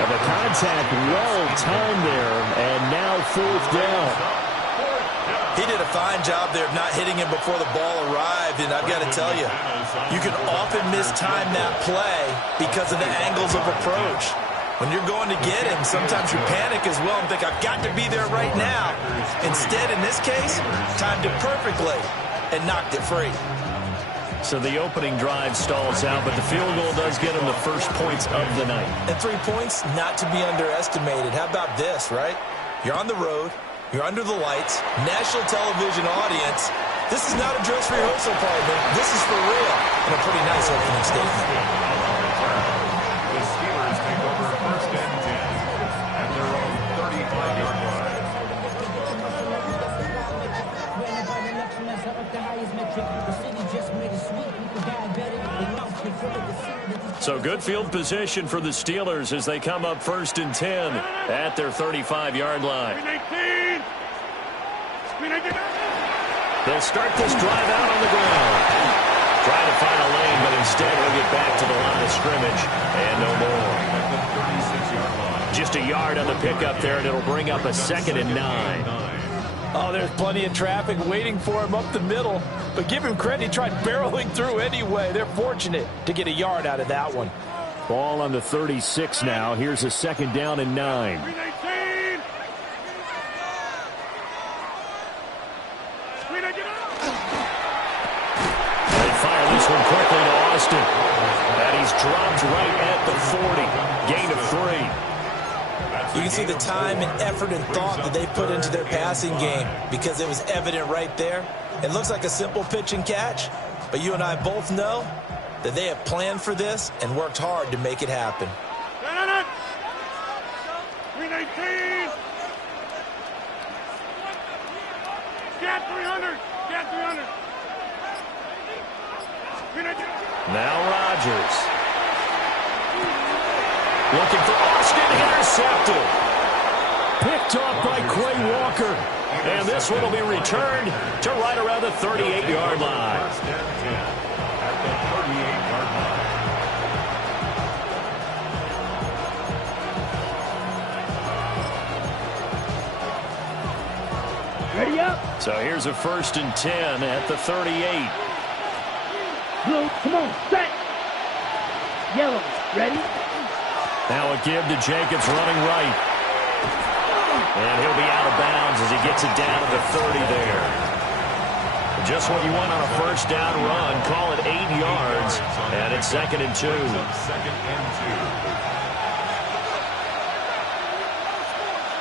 And the contact well timed there. And now 4th down. He did a fine job there of not hitting him before the ball arrived, and I've got to tell you, you can often mistime that play because of the angles of approach. When you're going to get him, sometimes you panic as well and think, I've got to be there right now. Instead, in this case, timed it perfectly and knocked it free. So the opening drive stalls out, but the field goal does get him the first points of the night. And 3 points, not to be underestimated. How about this, right? You're on the road. You're under the lights, national television audience. This is not a dress rehearsal, partner. This is for real. And a pretty nice opening statement. The Steelers take over 1st and 10 at their own 35-yard line. So good field position for the Steelers as they come up 1st and 10 at their 35-yard line. They'll start this drive out on the ground. Trying to find a lane, but instead he'll get back to the line of scrimmage. And no more. Just a yard on the pickup there, and it'll bring up a 2nd and 9. Oh, there's plenty of traffic waiting for him up the middle. But give him credit, he tried barreling through anyway. They're fortunate to get a yard out of that one. Ball on the 36 now. Here's a 2nd down and 9. They fire this one quickly to Austin. And he's dropped right at the 40. Gain of 3. You can see the time and effort and thought that they put into their passing game because it was evident right there. It looks like a simple pitch and catch, but you and I both know that they have planned for this and worked hard to make it happen. 319. Get 300. Get 300. Now Rodgers. Looking for Austin, intercepted. Picked off by Quay Walker. And this one will be returned to right around the 38-yard line. At the 38-yard line. Ready up. So here's a 1st and 10 at the 38. Blue, come on, set. Yellow, ready. Now a give to Jacobs running right. And he'll be out of bounds as he gets it down to the 30 there. Just what you want on a 1st down run. Call it 8 yards. And it's 2nd and 2. 2nd and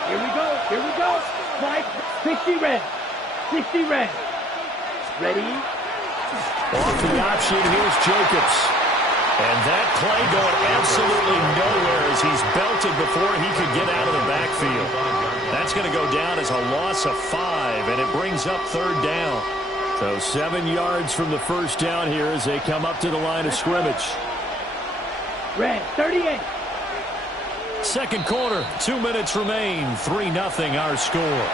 2. Here we go. 60 red. 60 red. Ready. Off the option, here's Jacobs. And that play going absolutely nowhere as he's belted before he could get out of the backfield. That's going to go down as a loss of 5, and it brings up 3rd down. So 7 yards from the 1st down here as they come up to the line of scrimmage. Red, 38. Second quarter, 2 minutes remain. 3-0 our score.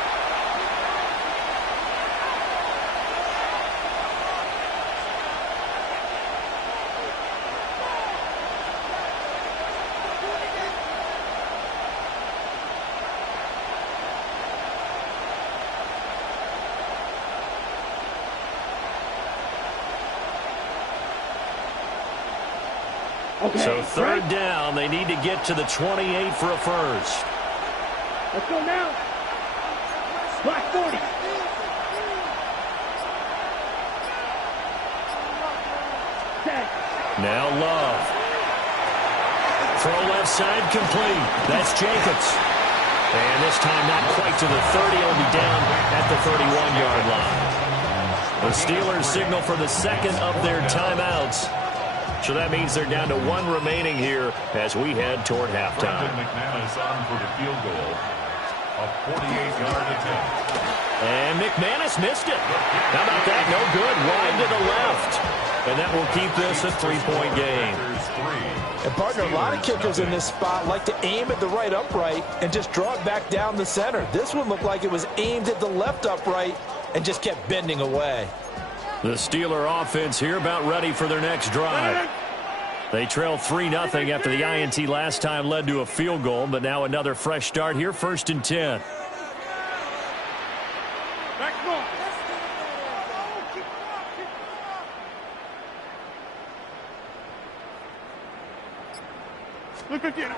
Okay, So third right. down, they need to get to the 28 for a first. Let's go now. Block 40. Set. Now Love. Throw left side complete. That's Jacobs. And this time not quite to the 30. It'll be down at the 31-yard line. The Steelers signal for the second of their timeouts. So that means they're down to one remaining here as we head toward halftime. McManus on for the field goal. A 48-yard attempt. And McManus missed it. How about that? No good. Wide to the left. And that will keep this a three-point game. And, partner, a lot of kickers in this spot like to aim at the right upright and just draw it back down the center. This one looked like it was aimed at the left upright and just kept bending away. The Steeler offense here about ready for their next drive. They trail 3-0 after the INT last time led to a field goal, but now another fresh start here, 1st and 10. Back ball. Look again.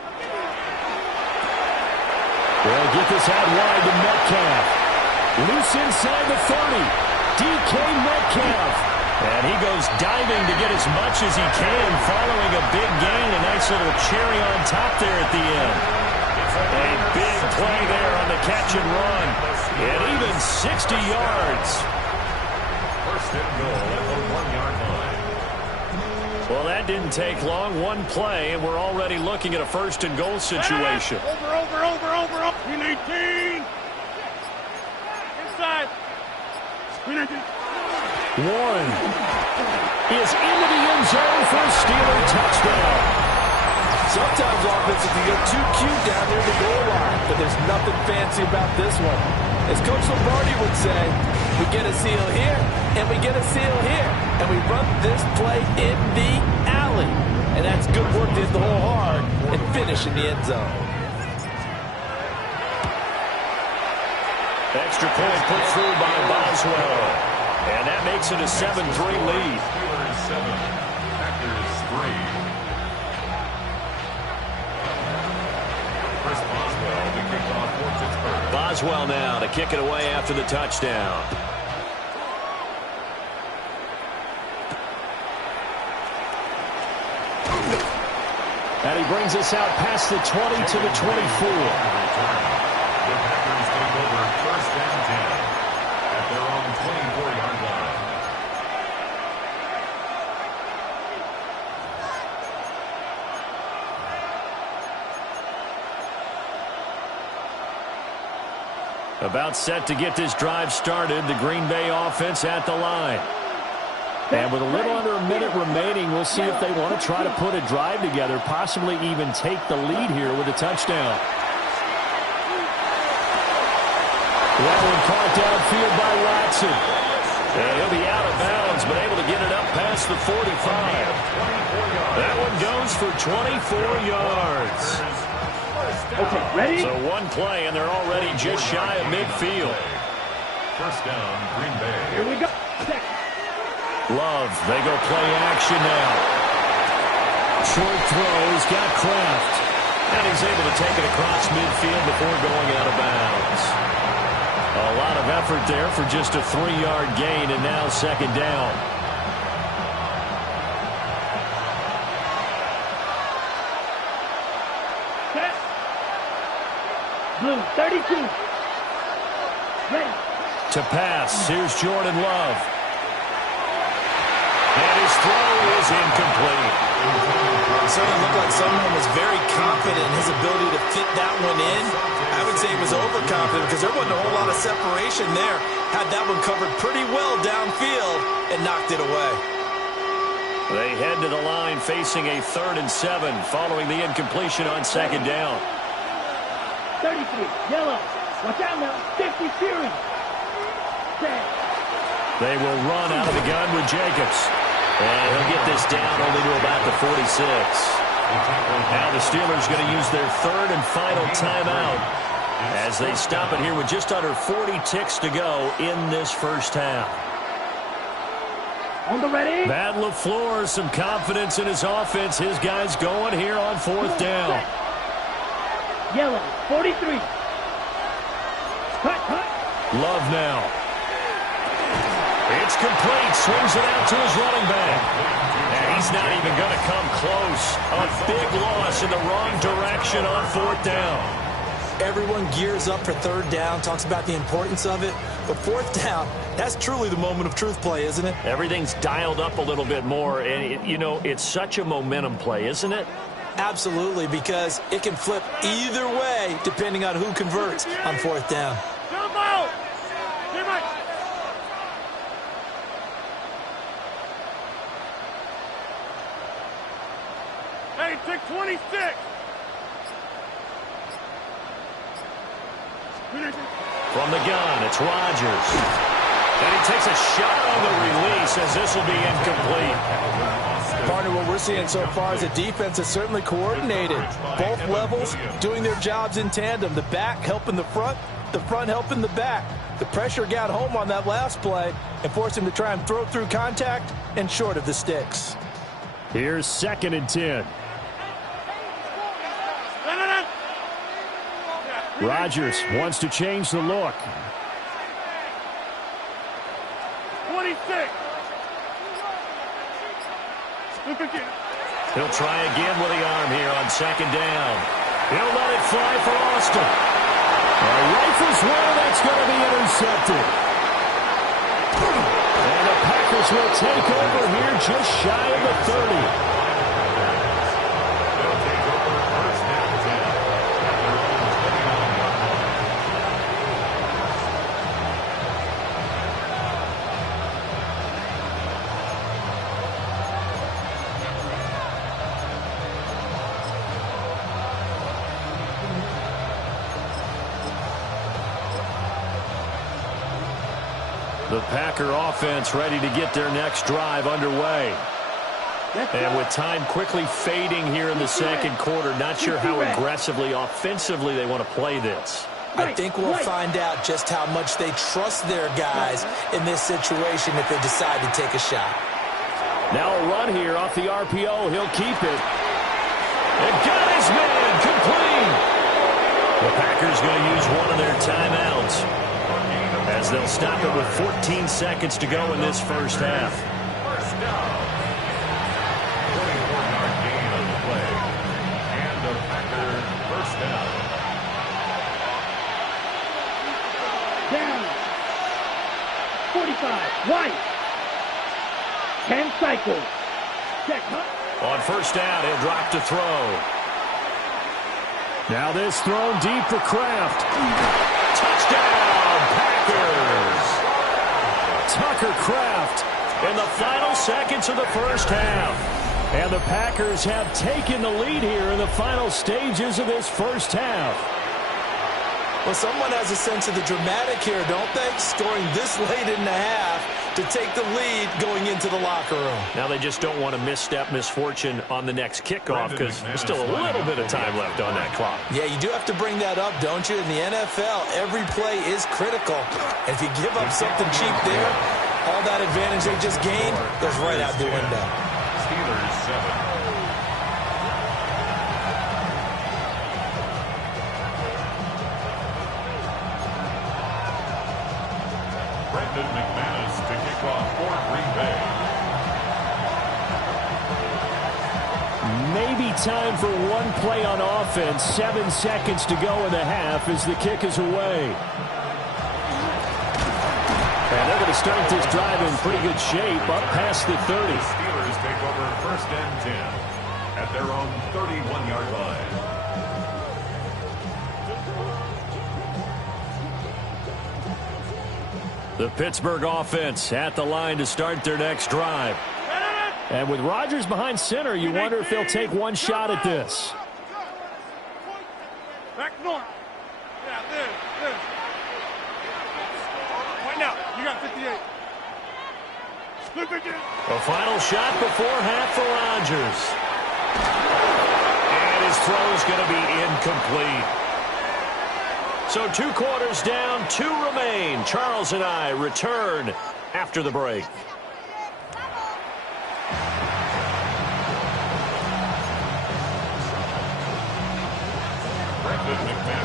They'll get this out wide to Metcalf. Loose inside the 30. DK Metcalf. And he goes diving to get as much as he can following a big gain. A nice little cherry on top there at the end. A big play there on the catch and run. And even 60 yards. First and goal at the 1-yard line. Well, that didn't take long. One play, and we're already looking at a 1st and goal situation. Over. Green 18. Inside. Green 18. Warren is into the end zone for a Steeler touchdown. Sometimes offenses can get too cute down near the goal line, but there's nothing fancy about this one. As Coach Lombardi would say, we get a seal here, and we get a seal here, and we run this play in the alley. And that's good work to hit the hole hard and finish in the end zone. Extra point put through by Boswell. And that makes it a 7-3 lead. Steelers 7, Packers 3. Chris Boswell to kick off for Pittsburgh. Boswell now to kick it away after the touchdown. And he brings us out past the 20 to the 24. The Packers take over 1st and 10 at their own 24-yard line. About set to get this drive started. The Green Bay offense at the line. And with a little under a minute remaining, we'll see if they want to try to put a drive together, possibly even take the lead here with a touchdown. That one caught downfield by Watson. And he'll be out of bounds, but able to get it up past the 45. That one goes for 24 yards. Okay, ready? So one play, and they're already just shy of midfield. First down, Green Bay. Here we go. Love, they go play action now. Short throws, got Kraft. And he's able to take it across midfield before going out of bounds. A lot of effort there for just a 3-yard gain, and now 2nd down. Set. Blue, 32. Ready. To pass, here's Jordan Love. And his throw is incomplete. It certainly looked like someone was very confident in his ability to fit that one in. I would say he was overconfident because there wasn't a whole lot of separation there. Had that one covered pretty well downfield and knocked it away. They head to the line facing a 3rd and 7 following the incompletion on 2nd down. 33, yellow. Watch out now. 50 series. Set. They will run out of the gun with Jacobs. And he'll get this down only to about the 46. Now the Steelers going to use their 3rd and final timeout as they stop it here with just under 40 ticks to go in this first half. On the ready. Battle of floors, some confidence in his offense. His guys going here on 4th down. Yellow, 43. Cut. Love now. It's complete. Swings it out to his running back. And he's not even going to come close. A big loss in the wrong direction on 4th down. Everyone gears up for 3rd down, talks about the importance of it. But 4th down, that's truly the moment of truth play, isn't it? Everything's dialed up a little bit more. And, it's such a momentum play, isn't it? Absolutely, because it can flip either way depending on who converts on 4th down. Jump out! Get right. Hey, take 26. From the gun, it's Rodgers. And he takes a shot on the release as this will be incomplete. Partner, what we're seeing so far is the defense is certainly coordinated. Both levels doing their jobs in tandem. The back helping the front helping the back. The pressure got home on that last play and forced him to try and throw through contact and short of the sticks. Here's 2nd and 10. Rodgers wants to change the look. 26. He'll try again with the arm here on 2nd down. He'll let it fly for Austin. Rifles well, that's going to be intercepted. And the Packers will take over here just shy of the 30. The Packer offense ready to get their next drive underway. And with time quickly fading here in the 2nd quarter, not sure how aggressively, offensively they want to play this. I think we'll find out just how much they trust their guys in this situation if they decide to take a shot. Now a run here off the RPO. He'll keep it. And got his man complete. The Packers going to use one of their timeouts, as they'll stop it with 14 seconds to go in this first half. First down. 24-yard gain on the play. And the Packer first down. Down. 45. White. 10 cycles. Check. On first down, he'll drop to throw. Now this thrown deep for Kraft. Touchdown, Packers! Tucker Kraft in the final seconds of the first half. And the Packers have taken the lead here in the final stages of this first half. Well, someone has a sense of the dramatic here, don't they? Scoring this late in the half to take the lead going into the locker room. Now they just don't want to misstep misfortune on the next kickoff because there's still a little bit of time left on that clock. Yeah, you do have to bring that up, don't you? In the NFL, every play is critical. And if you give up something cheap there, all that advantage they just gained goes right out the window. Steelers 7. McManus to kick off for Green Bay. Maybe time for one play on offense. 7 seconds to go in the half as the kick is away. And they're going to start this drive in pretty good shape up past the 30. The Steelers take over 1st and 10 at their own 31-yard line. The Pittsburgh offense at the line to start their next drive. And with Rodgers behind center, you wonder if they'll take one shot at this. Back north. Yeah, there. Right now, you got 58. A final shot before half for Rodgers. And his throw is going to be incomplete. So 2 quarters down, 2 remain. Charles and I return after the break.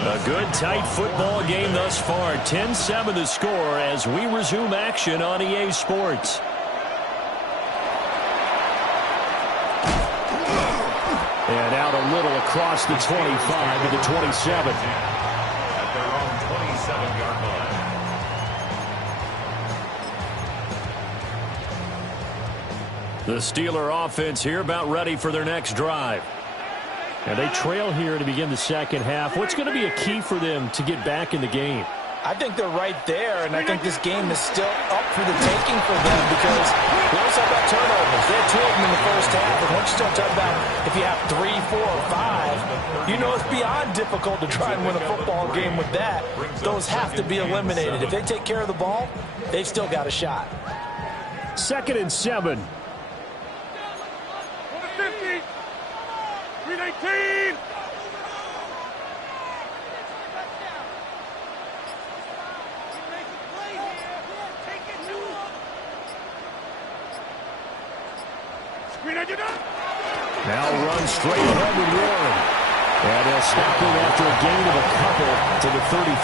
A good, tight football game thus far. 10-7 the score as we resume action on EA Sports. And out a little across the 25 to the 27. At their own 27-yard line. The Steeler offense here about ready for their next drive. And they trail here to begin the second half. What's going to be a key for them to get back in the game? I think they're right there, and I think this game is still up for the taking for them because we also have about turnovers. They had 2 of them in the first half, and once you start talking about if you have 3, 4, or 5, you know it's beyond difficult to try and win a football game with that. Those have to be eliminated. If they take care of the ball, they've still got a shot. 2nd and 7. 50. 319. Now run straight ahead with Warren. And they'll stop him after a gain of a couple to the 33.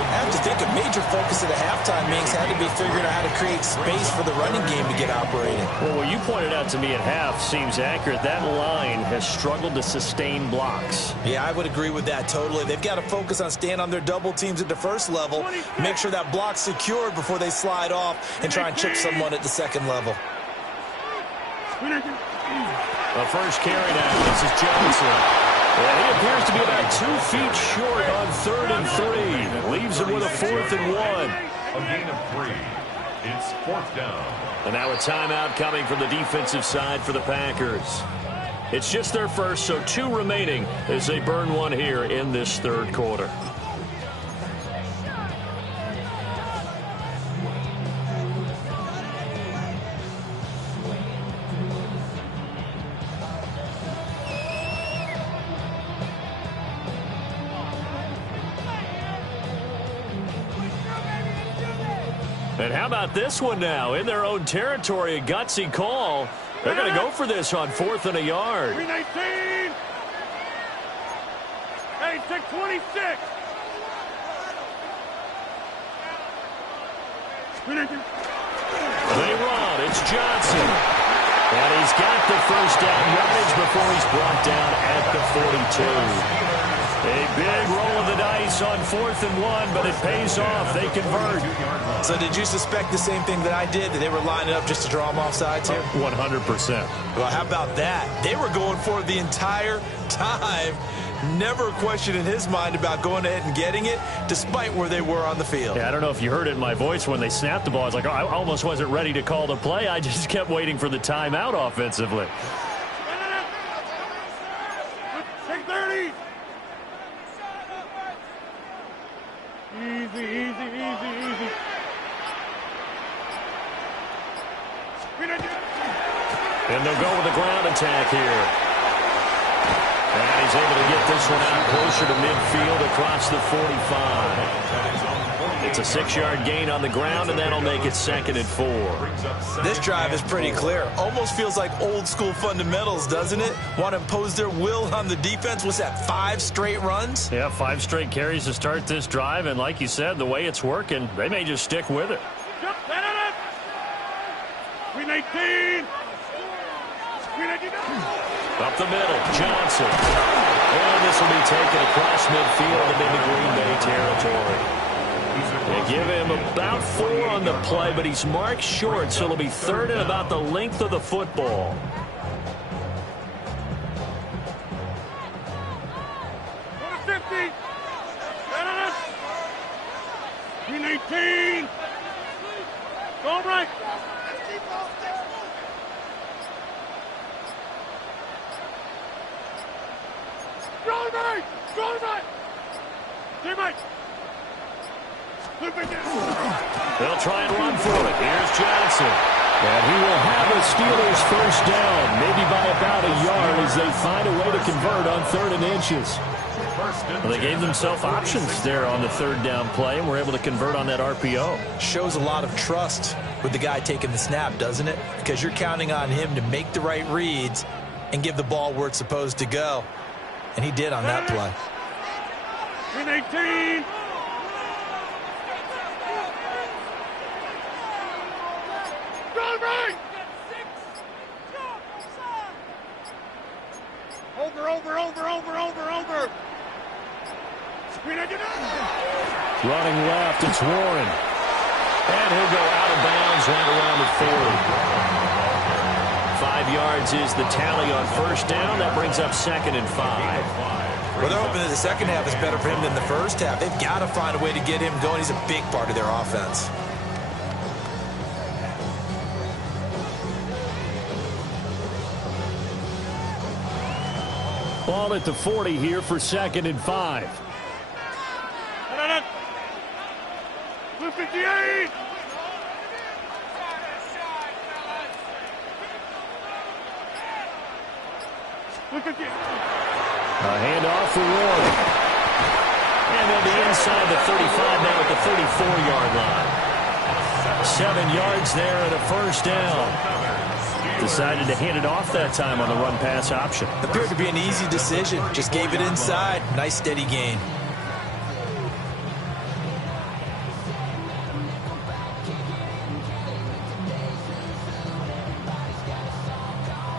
I have to think a major focus of the halftime meetings had to be figuring out how to create space for the running game to get operating. Well, what you pointed out to me at half seems accurate. That line has struggled to sustain blocks. Yeah, I would agree with that totally. They've got to focus on staying on their double teams at the first level, make sure that block's secured before they slide off and try and chip someone at the second level. The first carry now. This is Johnson. And he appears to be about 2 feet short on 3rd and 3. Leaves him with a 4th and 1. A gain of 3. It's 4th down. And now a timeout coming from the defensive side for the Packers. It's just their first, so 2 remaining as they burn one here in this 3rd quarter. And how about this one now? In their own territory, a gutsy call. They're going to go for this on 4th and a yard. 319. Hey, take 26. They run. It's Johnson. And he's got the first down yardage before he's brought down at the 42. A big roll of the dice on 4th and 1, but it pays off. They convert. So did you suspect the same thing that I did, that they were lining up just to draw them off sides here? 100%. Well, how about that? They were going for it the entire time. Never a question in his mind about going ahead and getting it, despite where they were on the field. Yeah, I don't know if you heard it in my voice when they snapped the ball. I was like, oh, I almost wasn't ready to call the play. I just kept waiting for the timeout offensively. Take 30. Easy, easy, easy, easy. And they'll go with a ground attack here. And he's able to get this one out closer to midfield across the 45. It's a 6-yard gain on the ground, and that'll make it 2nd and 4. This drive is pretty clear. Almost feels like old school fundamentals, doesn't it? Want to impose their will on the defense. What's that, 5 straight runs? Yeah, 5 straight carries to start this drive, and like you said, the way it's working, they may just stick with it. 319. Up the middle, Johnson. And this will be taken across midfield and into Green Bay territory. They give him about 4 on the play, but he's marked short, so it'll be 3rd and about the length of the football. $50. 319. Go right. They'll try and run for it. Here's Johnson. And he will have the Steelers first down, maybe by about a yard as they find a way to convert on 3rd and inches. Well, they gave themselves options there on the 3rd down play and were able to convert on that RPO. Shows a lot of trust with the guy taking the snap, doesn't it? Because you're counting on him to make the right reads and give the ball where it's supposed to go. And he did on that play. Win 18. Going right. Over. Screen it. Running left, it's Warren. And he'll go out of bounds right around the 40. 5 yards is the tally on first down. That brings up 2nd and 5. Well, they're hoping that the second half is better for him than the first half. They've got to find a way to get him going. He's a big part of their offense. Ball at the 40 here for 2nd and 5. Blue 58. Blue 58. A handoff for Warren. And they'll be inside the 35 now at the 34-yard line. 7 yards there and a first down. Decided to hand it off that time on the run-pass option. Appeared to be an easy decision. Just gave it inside. Nice steady gain.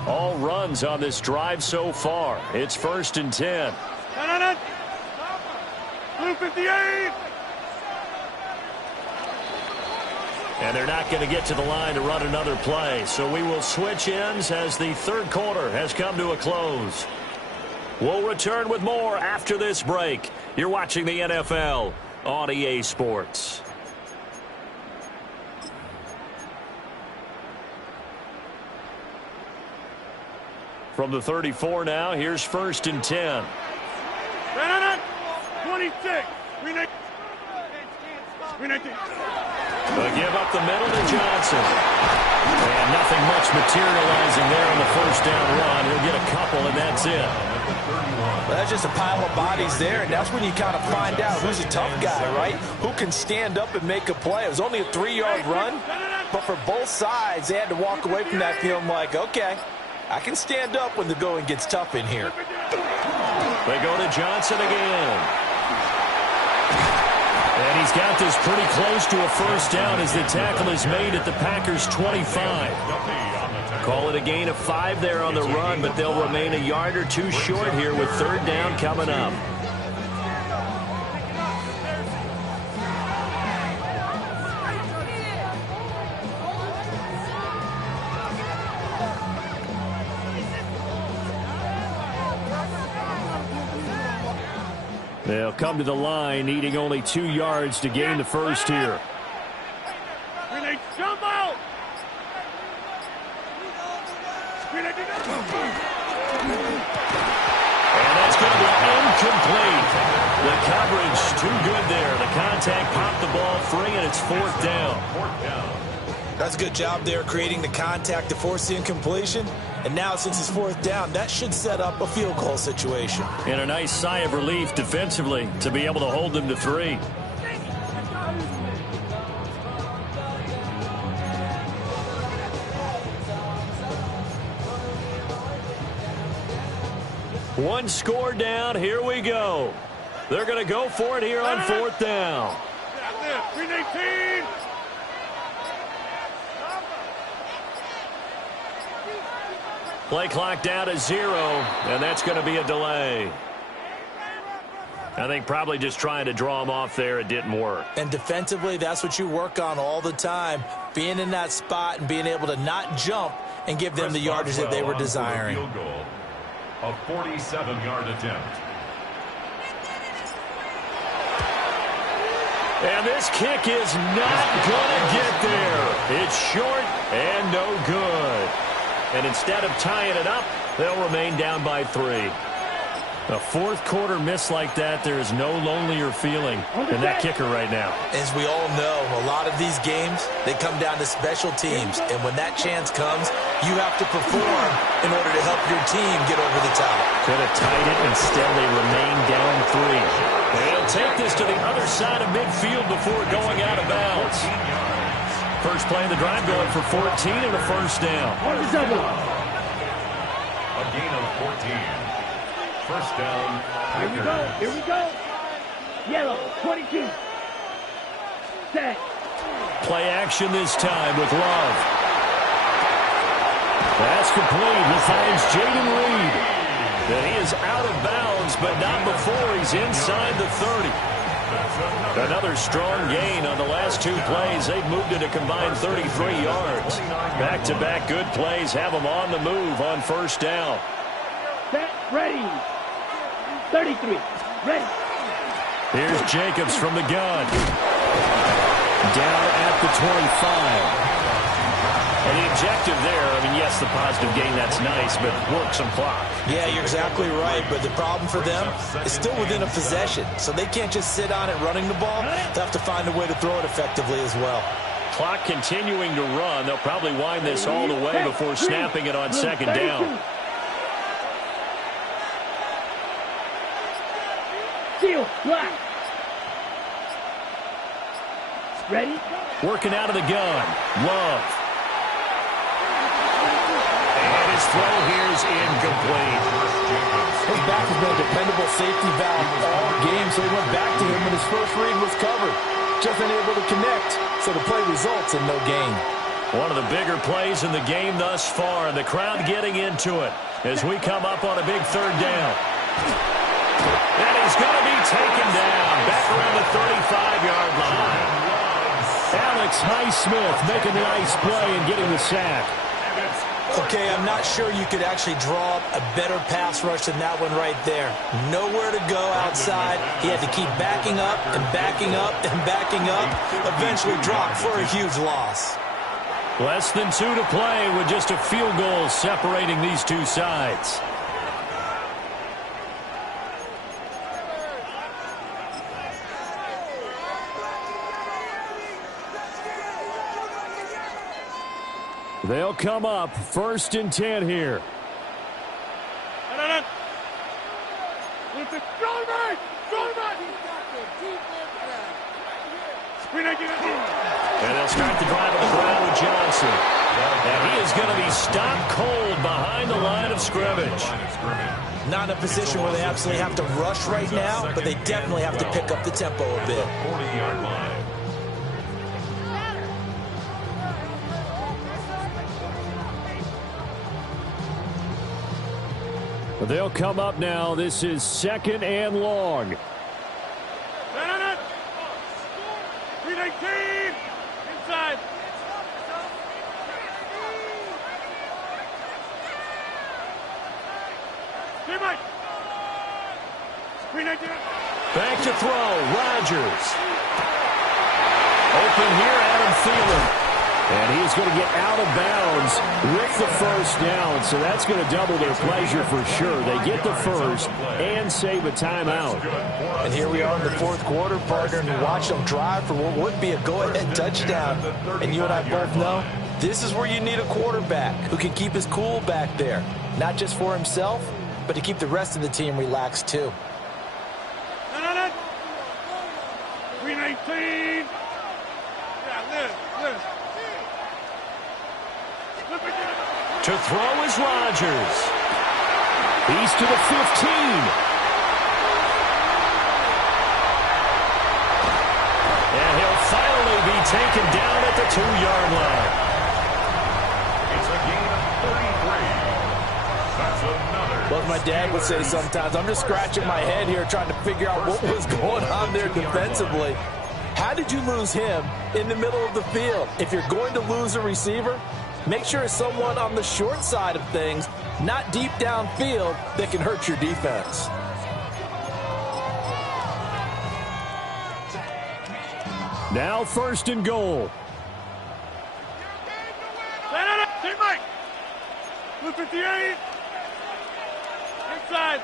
All runs on this drive so far. It's 1st and 10. Blue 58. And they're not going to get to the line to run another play. So we will switch ends as the third quarter has come to a close. We'll return with more after this break. You're watching the NFL on EA Sports. From the 34 now, here's 1st and 10. 26. They'll give up the middle to Johnson. And nothing much materializing there on the first down run. He'll get a couple, and that's it. Well, that's just a pile of bodies there, and that's when you kind of find out who's a tough guy, right? Who can stand up and make a play. It was only a 3-yard run, but for both sides, they had to walk away from that feeling like, okay, I can stand up when the going gets tough in here. They go to Johnson again. And he's got this pretty close to a first down as the tackle is made at the Packers' 25. Call it a gain of 5 there on the run, but they'll remain a yard or two short here with 3rd down coming up. They'll come to the line, needing only 2 yards to gain the first here. And that's going to be incomplete. The coverage too good there. The contact popped the ball free, and it's 4th down. That's a good job there creating the contact to force the incompletion. And now, since it's 4th down, that should set up a field goal situation. And a nice sigh of relief defensively to be able to hold them to 3. One score down. Here we go. They're going to go for it here on 4th down. 18. Play clock down to 0, and that's going to be a delay. I think probably just trying to draw him off there. It didn't work. And defensively, that's what you work on all the time. Being in that spot and being able to not jump and give them the yardage that they were desiring. Field goal, a 47-yard attempt. And this kick is not going to get there. It's short and no good. And instead of tying it up, they'll remain down by 3. A 4th quarter miss like that, there is no lonelier feeling than that kicker right now. As we all know, a lot of these games, they come down to special teams. And when that chance comes, you have to perform in order to help your team get over the top. Could have tied it, instead they remain down 3. They'll take this to the other side of midfield before going out of bounds. First play of the drive going for 14 and a first down. A gain of 14. First down. Here we go. Yellow, 22. Set. Play action this time with Love. That's complete. He finds Jaden Reed. And he is out of bounds, but not before he's inside the 30. Another strong gain on the last two plays. They've moved it a combined 33 yards. Back-to-back good plays have them on the move on first down. Set, ready. 33, ready. Here's Jacobs from the gun. Down at the 25. And the objective there, I mean, yes, the positive gain, that's nice, but work some clock. Yeah, you're exactly right, but the problem for them is still within a possession, so they can't just sit on it running the ball. They have to find a way to throw it effectively as well. Clock continuing to run. They'll probably wind this all the way before snapping it on second down. Seal, black. Ready? Working out of the gun. Love. And his throw here is incomplete. His back has been a dependable safety valve all game, so he went back to him when his first read was covered. Just unable to connect, so the play results in no gain. One of the bigger plays in the game thus far, and the crowd getting into it as we come up on a big third down. And he's going to be taken down back around the 35-yard line. Alex Highsmith making a nice play and getting the sack. Okay, I'm not sure you could actually draw up a better pass rush than that one right there. Nowhere to go outside. He had to keep backing up and backing up and backing up. Eventually dropped for a huge loss. Less than 2 to play with just a field goal separating these two sides. They'll come up 1st and 10 here. And they'll start the drive on the ground with Johnson. And he is going to be stopped cold behind the line of scrimmage. Not in a position where they absolutely have to rush right now, but they definitely have to pick up the tempo a bit. 40-yard line. They'll come up now. This is 2nd and long. 319 inside. Back to throw. Rodgers. Open here, Adam Thielen. And he's going to get out of bounds with the first down. So that's going to double their pleasure for sure. They get the first and save a timeout. And here we are in the 4th quarter, partner, and you watch them drive for what would be a go-ahead touchdown. And you and I both know this is where you need a quarterback who can keep his cool back there. Not just for himself, but to keep the rest of the team relaxed too. 319. To throw is Rodgers. He's to the 15. And he'll finally be taken down at the 2-yard line. It's a gain of 33. That's another. Well, as my dad would say sometimes, I'm just scratching my head here trying to figure out what was going on there defensively. How did you lose him in the middle of the field? If you're going to lose a receiver, make sure it's someone on the short side of things, not deep downfield, that can hurt your defense. Now 1st and goal. Team Mike. Blue 58. Inside.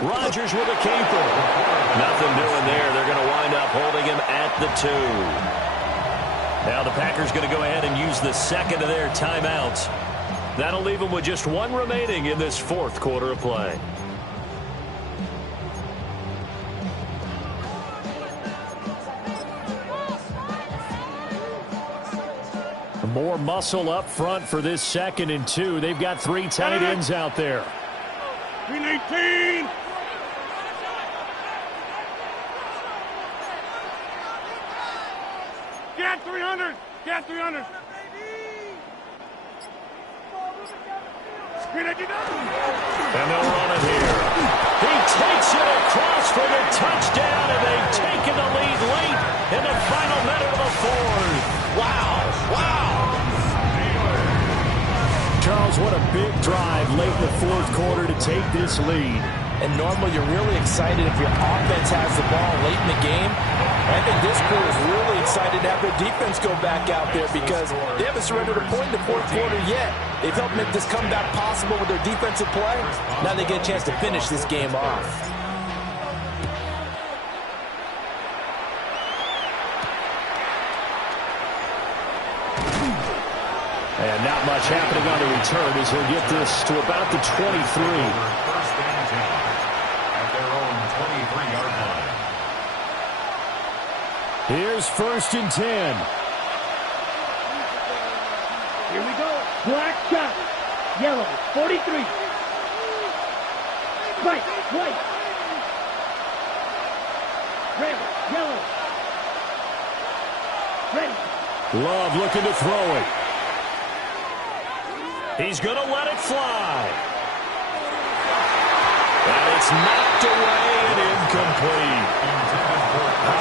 Rodgers with a keeper. Nothing doing there. They're going to wind up holding him at the 2. Now the Packers going to go ahead and use the 2nd of their timeouts. That'll leave them with just 1 remaining in this 4th quarter of play. More muscle up front for this 2nd and 2. They've got 3 tight ends out there. 319. Get 300. Get 300. And they'll run it here. He takes it across for the touchdown, and they've taken the lead late in the final minute of the 4th. Wow. Charles, what a big drive late in the 4th quarter to take this lead. And normally you're really excited if your offense has the ball late in the game. I think this crew is really excited to have their defense go back out there because they haven't surrendered a point in the 4th quarter yet. They've helped make this comeback possible with their defensive play. Now they get a chance to finish this game off. And not much happening on the return as he'll get this to about the 23. First and 10 at their own 23-yard line. Here's 1st and 10. Here we go. Black shot. Yellow. 43. White. Red. Yellow. Ready. Love looking to throw it. He's going to let it fly. And it's knocked away and incomplete.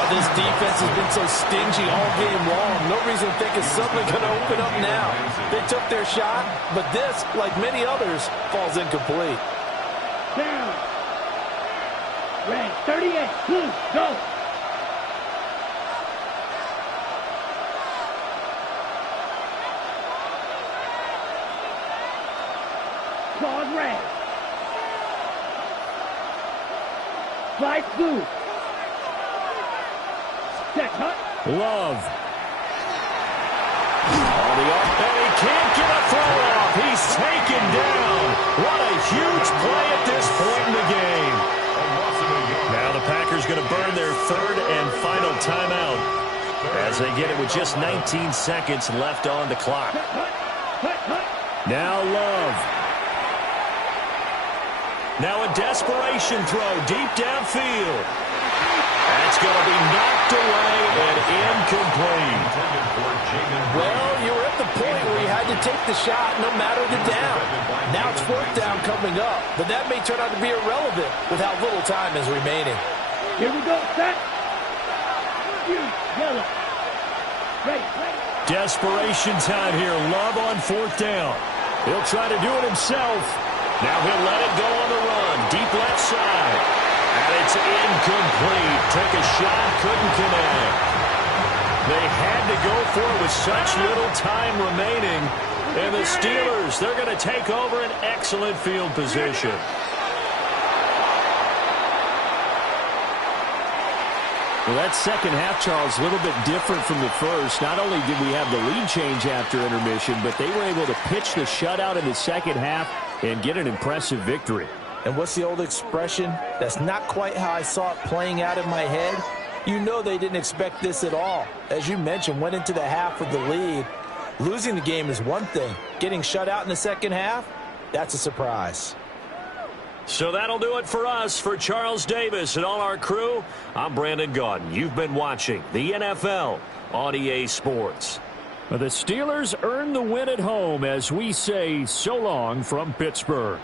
This defense has been so stingy all game long. No reason to think it's suddenly going to open up now. They took their shot, but this, like many others, falls incomplete. Down. Red. 38. Blue. Go. Claude red. Flight blue. Set hut. Love. And he can't get a throw off. He's taken down. What a huge play at this point in the game. Now the Packers going to burn their 3rd and final timeout as they get it with just 19 seconds left on the clock. Now Love. Now a desperation throw deep downfield. That's going to be knocked away and incomplete. Well, you were at the point where you had to take the shot no matter the down. Now it's 4th down coming up, but that may turn out to be irrelevant with how little time is remaining. Here we go, set. Yellow. Ready. Desperation time here. Love on 4th down. He'll try to do it himself. Now he'll let it go on the run. Deep left side. And it's incomplete. Took a shot, couldn't connect. They had to go for it with such little time remaining. And the Steelers, they're going to take over an excellent field position. Well, that second half, Charles, a little bit different from the first. Not only did we have the lead change after intermission, but they were able to pitch the shutout in the second half and get an impressive victory. And what's the old expression? That's not quite how I saw it playing out in my head. You know they didn't expect this at all. As you mentioned, went into the half with the lead. Losing the game is one thing. Getting shut out in the second half, that's a surprise. So that'll do it for us. For Charles Davis and all our crew, I'm Brandon Gaudin. You've been watching the NFL on EA Sports. The Steelers earn the win at home as we say so long from Pittsburgh.